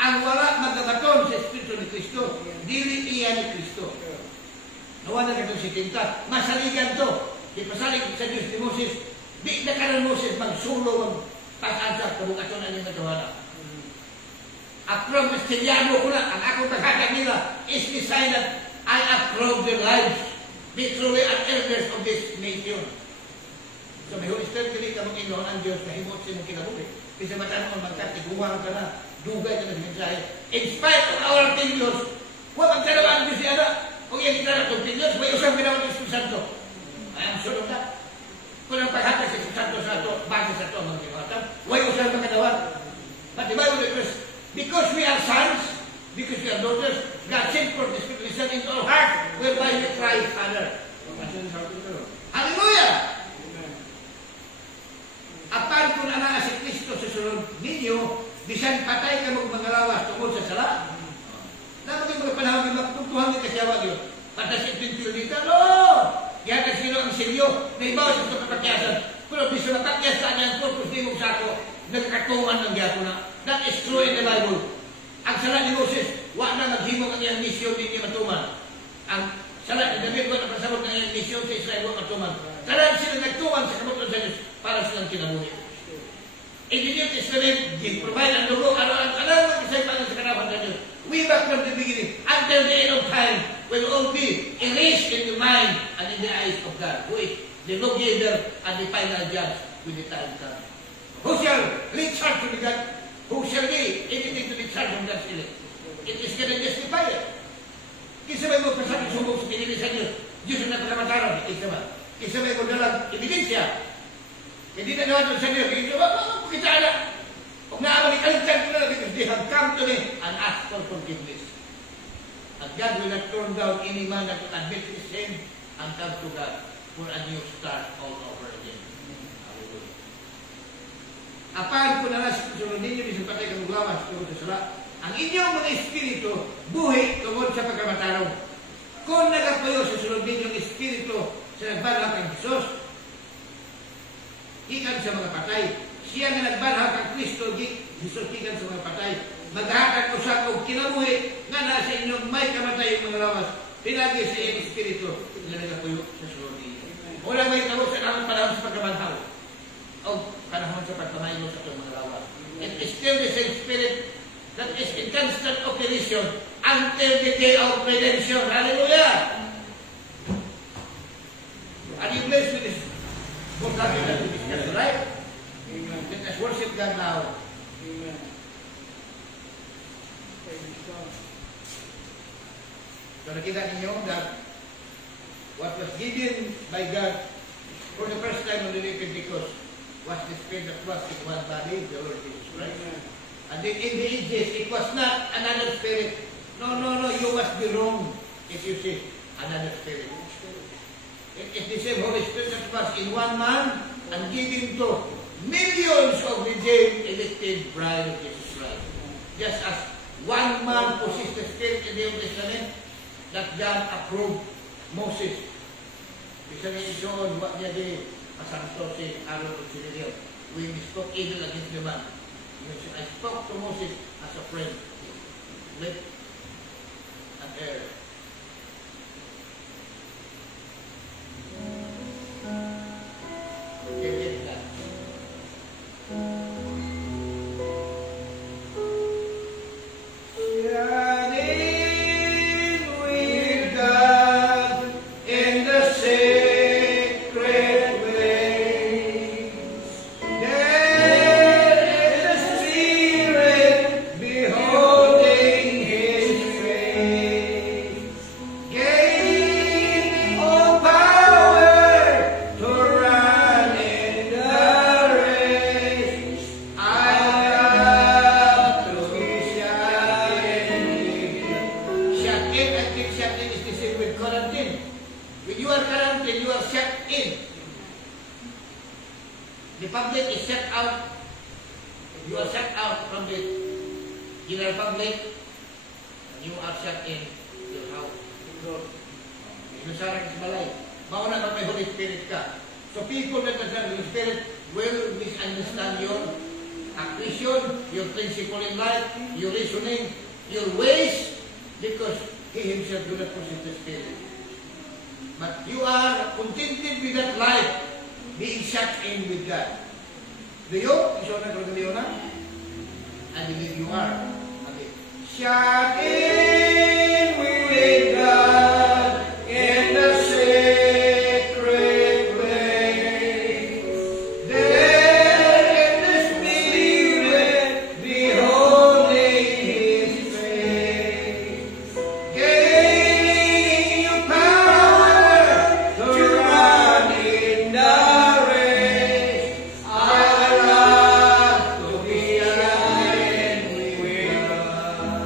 Ang wala magkabaton sa Espiritu ni Kristo, dili iya ni Kristo. Nawa na katong si Tinta, masaligan to. Ipasalig sa Diyos ni Moses, di na ka ng Moses magsulo, pag-ansa, kabukaton na niya nagawa. Approve Estiliano ko na, ang akong pagkakag nila is the sign that I approve their lives. Be truly an elders of this nation. So may Holy Spirit dili ka mong inuon ang Diyos na himot siya mong kinabuhi. Kasi matanong magkatiguang ka na, dugay ka na mensahe. In spite of our failures, huwag ang karawan Diyos siya na. Kung yan kita na itong failures, may usang ginawa ng Espiritu Santo. I am sure of that. Kung ang paghatag sa Espiritu Santo sa ito, bakit sa ito ang mga ginawatan, may usang magkatawa. But the Bible declares, because we are sons, because we are daughters, God sent forth the Spirit to listen into our heart, whereby we cry, Father. Hallelujah! pagsunod ninyo, bisan patay ka mga lawas tungkol sa sala. Dapat yung mga panahon yung magpuntuhan ng kasyawa yun. Patasin pintil dito, no! Kaya ka sino ang silyo, na ibawas ito kapatyasan. Pero biso na takyas sa kanyang purpose ni mong sako, nagkatungan ng giyato na. That is true in the Bible. Ang sala ni Moses, wala na naghimok ang iyang misyon din niya matuman. Ang sala ni David, wala na pasabot ng iyang misyon sa Israel, wala matuman. Talaan sila nagtuman sa kabuton sa Diyos para silang kinabuhi. In the New Testament, provide ang dugo, ang mag-isay pa sa kanapan ng Diyos. Way back from the beginning, until the end of time, will all be erased in the mind and in the eyes of God, who is the lawgiver and the final judge when the time comes. Who shall lead charge to the God? Who shall be anything to be charged from God's elect? It is going to justify it. Kisa may mo pasakit sumbong sa pinili sa Diyos, Diyos ang nagpakamataraw, kisa may mo dalang ebidensya. Hindi na naman sa Diyos, hindi na kita na. Kung naamang ikaligtan ko na, because they have come to me and asked for forgiveness. And God will not turn down any man that will admit his sin and come to God for a new start all over again. Hallelujah. Apahan ko na lang sa kasunod ninyo, bisang patay kang lawas tungkol sa sala. Ang inyong mga espiritu, buhi tungkol sa pagkamataraw. Kung nagapayo sa sunod ninyong espiritu sa nagbanhag ng Jesus, ikan sa mga patay. Siya na nagbanhag ang Kristo, Jesus ikan sa mga patay. Maghahatag ko sa kong kinabuhi nga nasa inyong may kamatay ang mga lawas. Pinagi sa iyong espiritu na nagapayo sa sunod ninyo. Wala may tawag sa namang panahon sa pagkabanhaw o panahon sa pagpamaylo sa itong mga lawas. It is still the same spirit that is in constant operation until the day of redemption. Hallelujah! Are you blessed with this vocabulary that we discussed tonight? Amen. Let us worship God now. Amen. Praise God. So nakita ninyo that what was given by God for the first time on the day of Pentecost was the Spirit that was in one body, the Lord Jesus Christ. Amen. And then in the ages, it was not another spirit. No, you must be wrong if you say another spirit. It is the same Holy Spirit that was in one man and given to millions of redeemed, elected bride of Jesus Christ. Just as one man possessed the Spirit in the Old Testament that God approved Moses. Bisa niya isoon, what niya di pasanto si Aaron o si Miriam. We spoke evil against the man. I spoke to Moses as a friend. Let and air. Get that. Shining with God in the sacred place. There in the Spirit beholding His face. Gaining all power to run in the race. I love to be shut-in. Shut-in, I think shut-in is the same with quarantine. When you are quarantined, you are shut in. The public is shut out. You are shut out from the general public. You are shut in your house. Inusarang sa balay. Mauna na may Holy Spirit ka. So people that are Holy Spirit will misunderstand your action, your principle in life, your reasoning, your ways, because He Himself do not possess the Spirit. But you are contented with that life, being shut in with God. Do you? Iso na kung na? I believe you are. Okay. Shut in with God in the sacred place. There in the Spirit beholding His face. Gaining you power to run in the race. I love to be alive with God.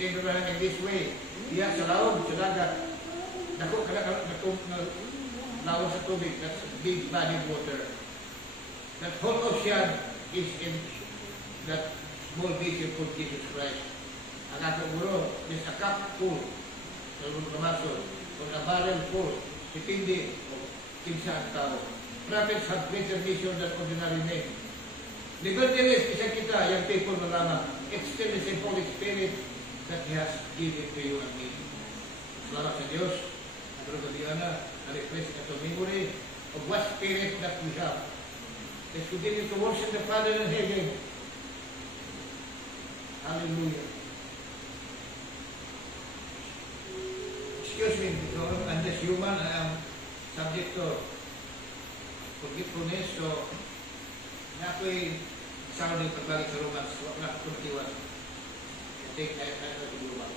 sinidurahan in this way. Diya sa laog, sa dagat. Dako kada lawas sa tubig. That's big body of water. That whole ocean is in that small vision for Jesus Christ. Ang ato guro is a cup full. Sa lulong kamasol. O a barrel full. Depende o kinsa ang tao. Prophets have greater mission than ordinary men. Nevertheless, isa kita, yung people na lamang. It's still the same Holy Spirit that He has given to you and me. Salamat sa Diyos. Pero Diana, na-refresh ito memory of what spirit that we have. Let's continue to worship the Father in heaven. Hallelujah. Excuse me, I'm just human. I am subject to forgetfulness. So, na ako'y sound yung pagbalik sa Romans. Huwag na ako kumatiwan. I think I have to do one.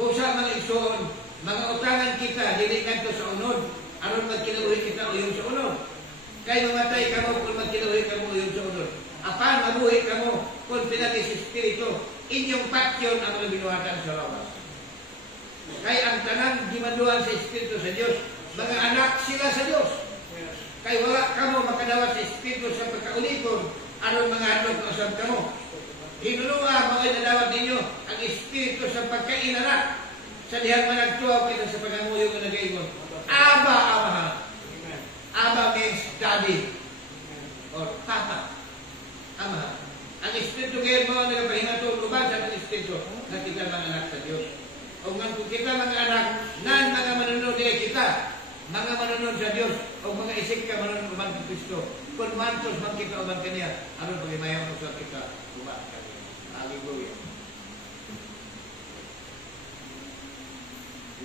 Busa mga ison, mga utangan kita, dilikan to sa unod. Aron magkinabuhi kita uyon sa unod. Kaya mamatay ka mo kung magkinabuhi ka mo uyon sa unod. Apan mabuhi ka mo kung pinagis Espiritu. Inyong patyon ang mga binuhatan sa lawas. Kaya ang tanang gimaduan sa Espiritu sa Diyos, mga anak sila sa Diyos. Kaya wala ka mo makadawat sa Espiritu sa pagkaulikon, aron mga anak na usab ka mo. Hinununga mga inadawat ninyo ang Espiritu sa pagkainanak sa dihang managtuaw kita sa paganguyo ng nag-igon. Aba, Amahan. Aba means daddy or papa. Amahan. Ang Espiritu ngayon mo nagapahingatong luban sa Espiritu na kita mga anak sa Diyos. O kung kita mga anak, nan mga manunod niya kita, mga manunod sa Diyos, o mga isik ka manunod uman sa Kristo. Kung mantos man kita uman kaniya, aron pag-imayaw mo sa kita, uman ka. Hallelujah.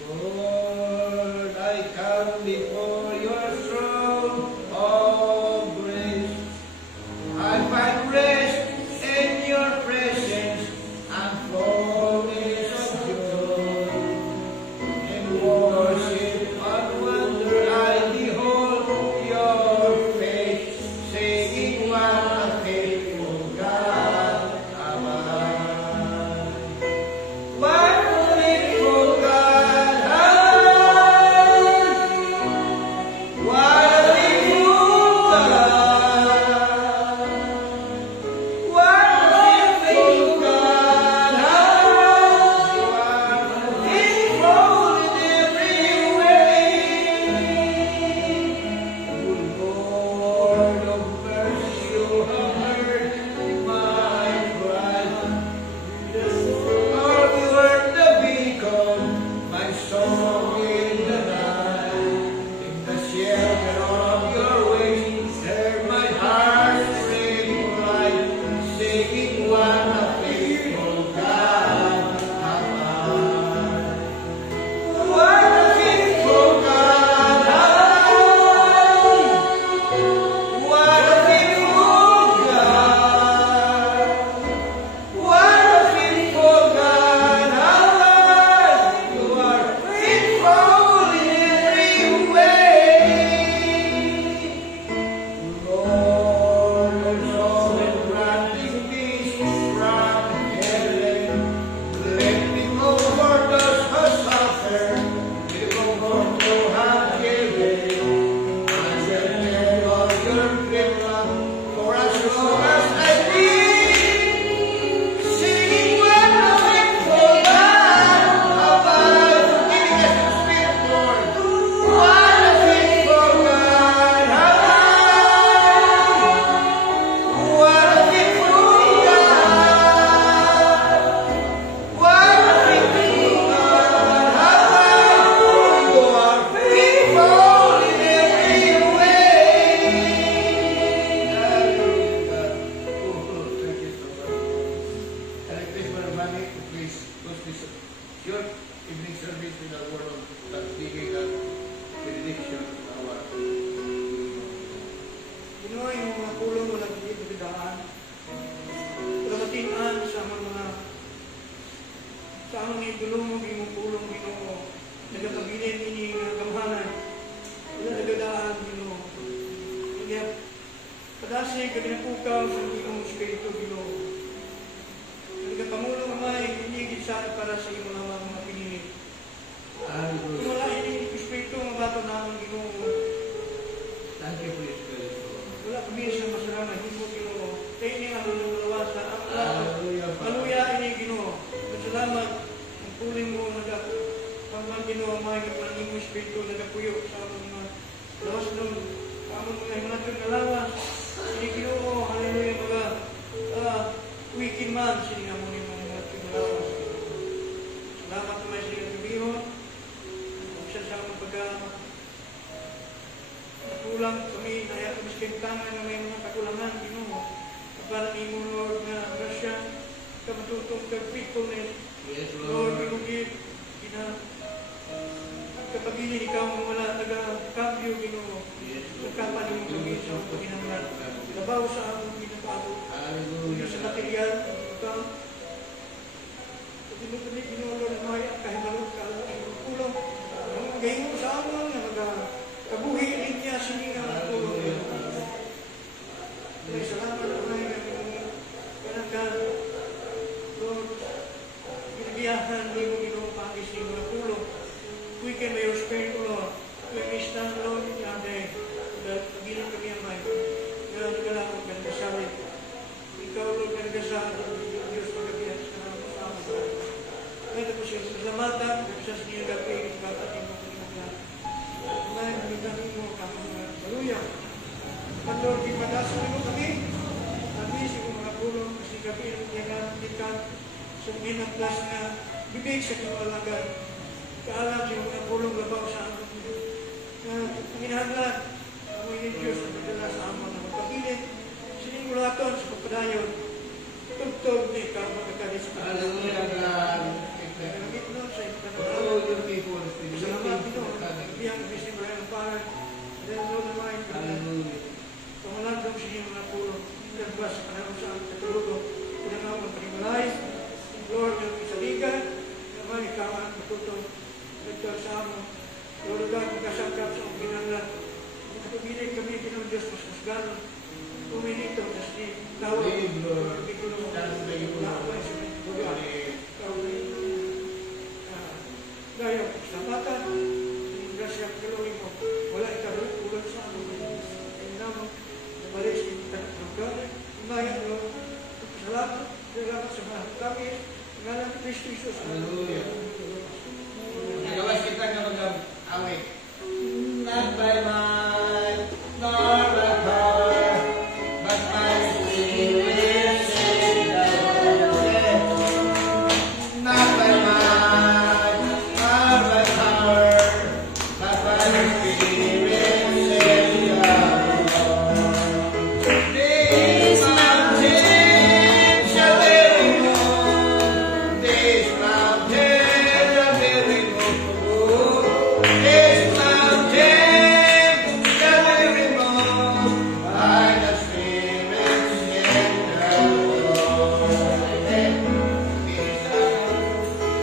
Lord, I come before your throne of grace. I find rest in your presence and fullness of joy. In worship and wonder I behold your face, singing what a faithful God. Kadasi, kadinapukaw sa Ginoo Espiritu Ginoo. Nagapangulo kamay, hindi para sa imo lamang mga pinili. Hallelujah. Wala ini Espiritu nga bato naman Ginoo. Thank you for your spirit, Lord. Wala kami sa masalamat Ginoo Ginoo. Kaya ini ang lululawas sa Hallelujah. Hallelujah ini Ginoo. Salamat ang puling mo pagman Ginoo may kapalingong Espiritu nagapuyo sa among mga lawas nun. Sa among mga himanatong nalawas. Ini Ginoo, hallelujah mga wicked man sila mo ni mga himanatong nalawas. Salamat naman sa iyong gabihon. Sa among pagkakulang kami, naya kami sa kintangan na may mga kakulangan, Ginoo. Para ni mo, Lord, na grasya, kamatutong kag-faithfulness. Yes, Lord, Lord. Ginoo, kapag-ili ikaw mo wala taga-cambio, Ginoo. Yes, Lord. Nagkapali mo kami sa pagkinanglan. Labaw sa among ginagawa. Hallelujah. Sa material, ikaw. Pag-ili Ginoo, Lord, may kahibalo ka, kulang. Ngayon mo sa amon na magkabuhi rin niya sininga ang tulong. May salamat na kanang Lord, ginabiyahan ni mo Ginoo pagis ni mga tulong. Weekend may Espiritu, Lord. We stand, Lord, in your day. Pagilin kami ang may. Kaya nagalaman ka nagsasabi. Ikaw, Lord, nagsasabi. Diyos pagkabiyan sa naman sa amin. Kaya po siya salamatan. Sa niya gagawin. Katatin mo kami mga. Ngayon, nagdamin mo kami mga. Hallelujah. At Lord, ipadasan mo kami. Kami sa mga pulong. Kasi gabi ang niyagan. Sa mga klas na bibig sa kinualagan. Kaalam sa mga pulong labaw sa amin. Ginahanglan. Amoy ni Diyos na magdala sa amin na magpabilin. Siningulaton sa pagpadayon. Tugtog ni ikaw magkakalis. Hallelujah, God. Gamit nun sa Oh, your people. salamat nito. Biyang bising mo rin para. Then Lord naman. Hallelujah. Pamalandong sa inyong mga pulong. Nagba sa kanang sa aming katulugo. Pinangaw ang panimulay. Lord, yung isaligan. Naman ikaw ang matutong. Ito sa amin. Lord God, magkasangkap sa aming ginanglan. Pagpabilin kami Ginoo Diyos mas musganon. Puminito sa si tawag. Believe, Lord. Ikaw That's the you, Lord. Gaya po sa bata, yung grasya ang galoy mo, wala ikaroon ulan sa amin. Ang naman, nabalis yung tanong-tanong, umayan mo, salamat sa mga kami, ngalan ni Kristo Jesus. Hallelujah.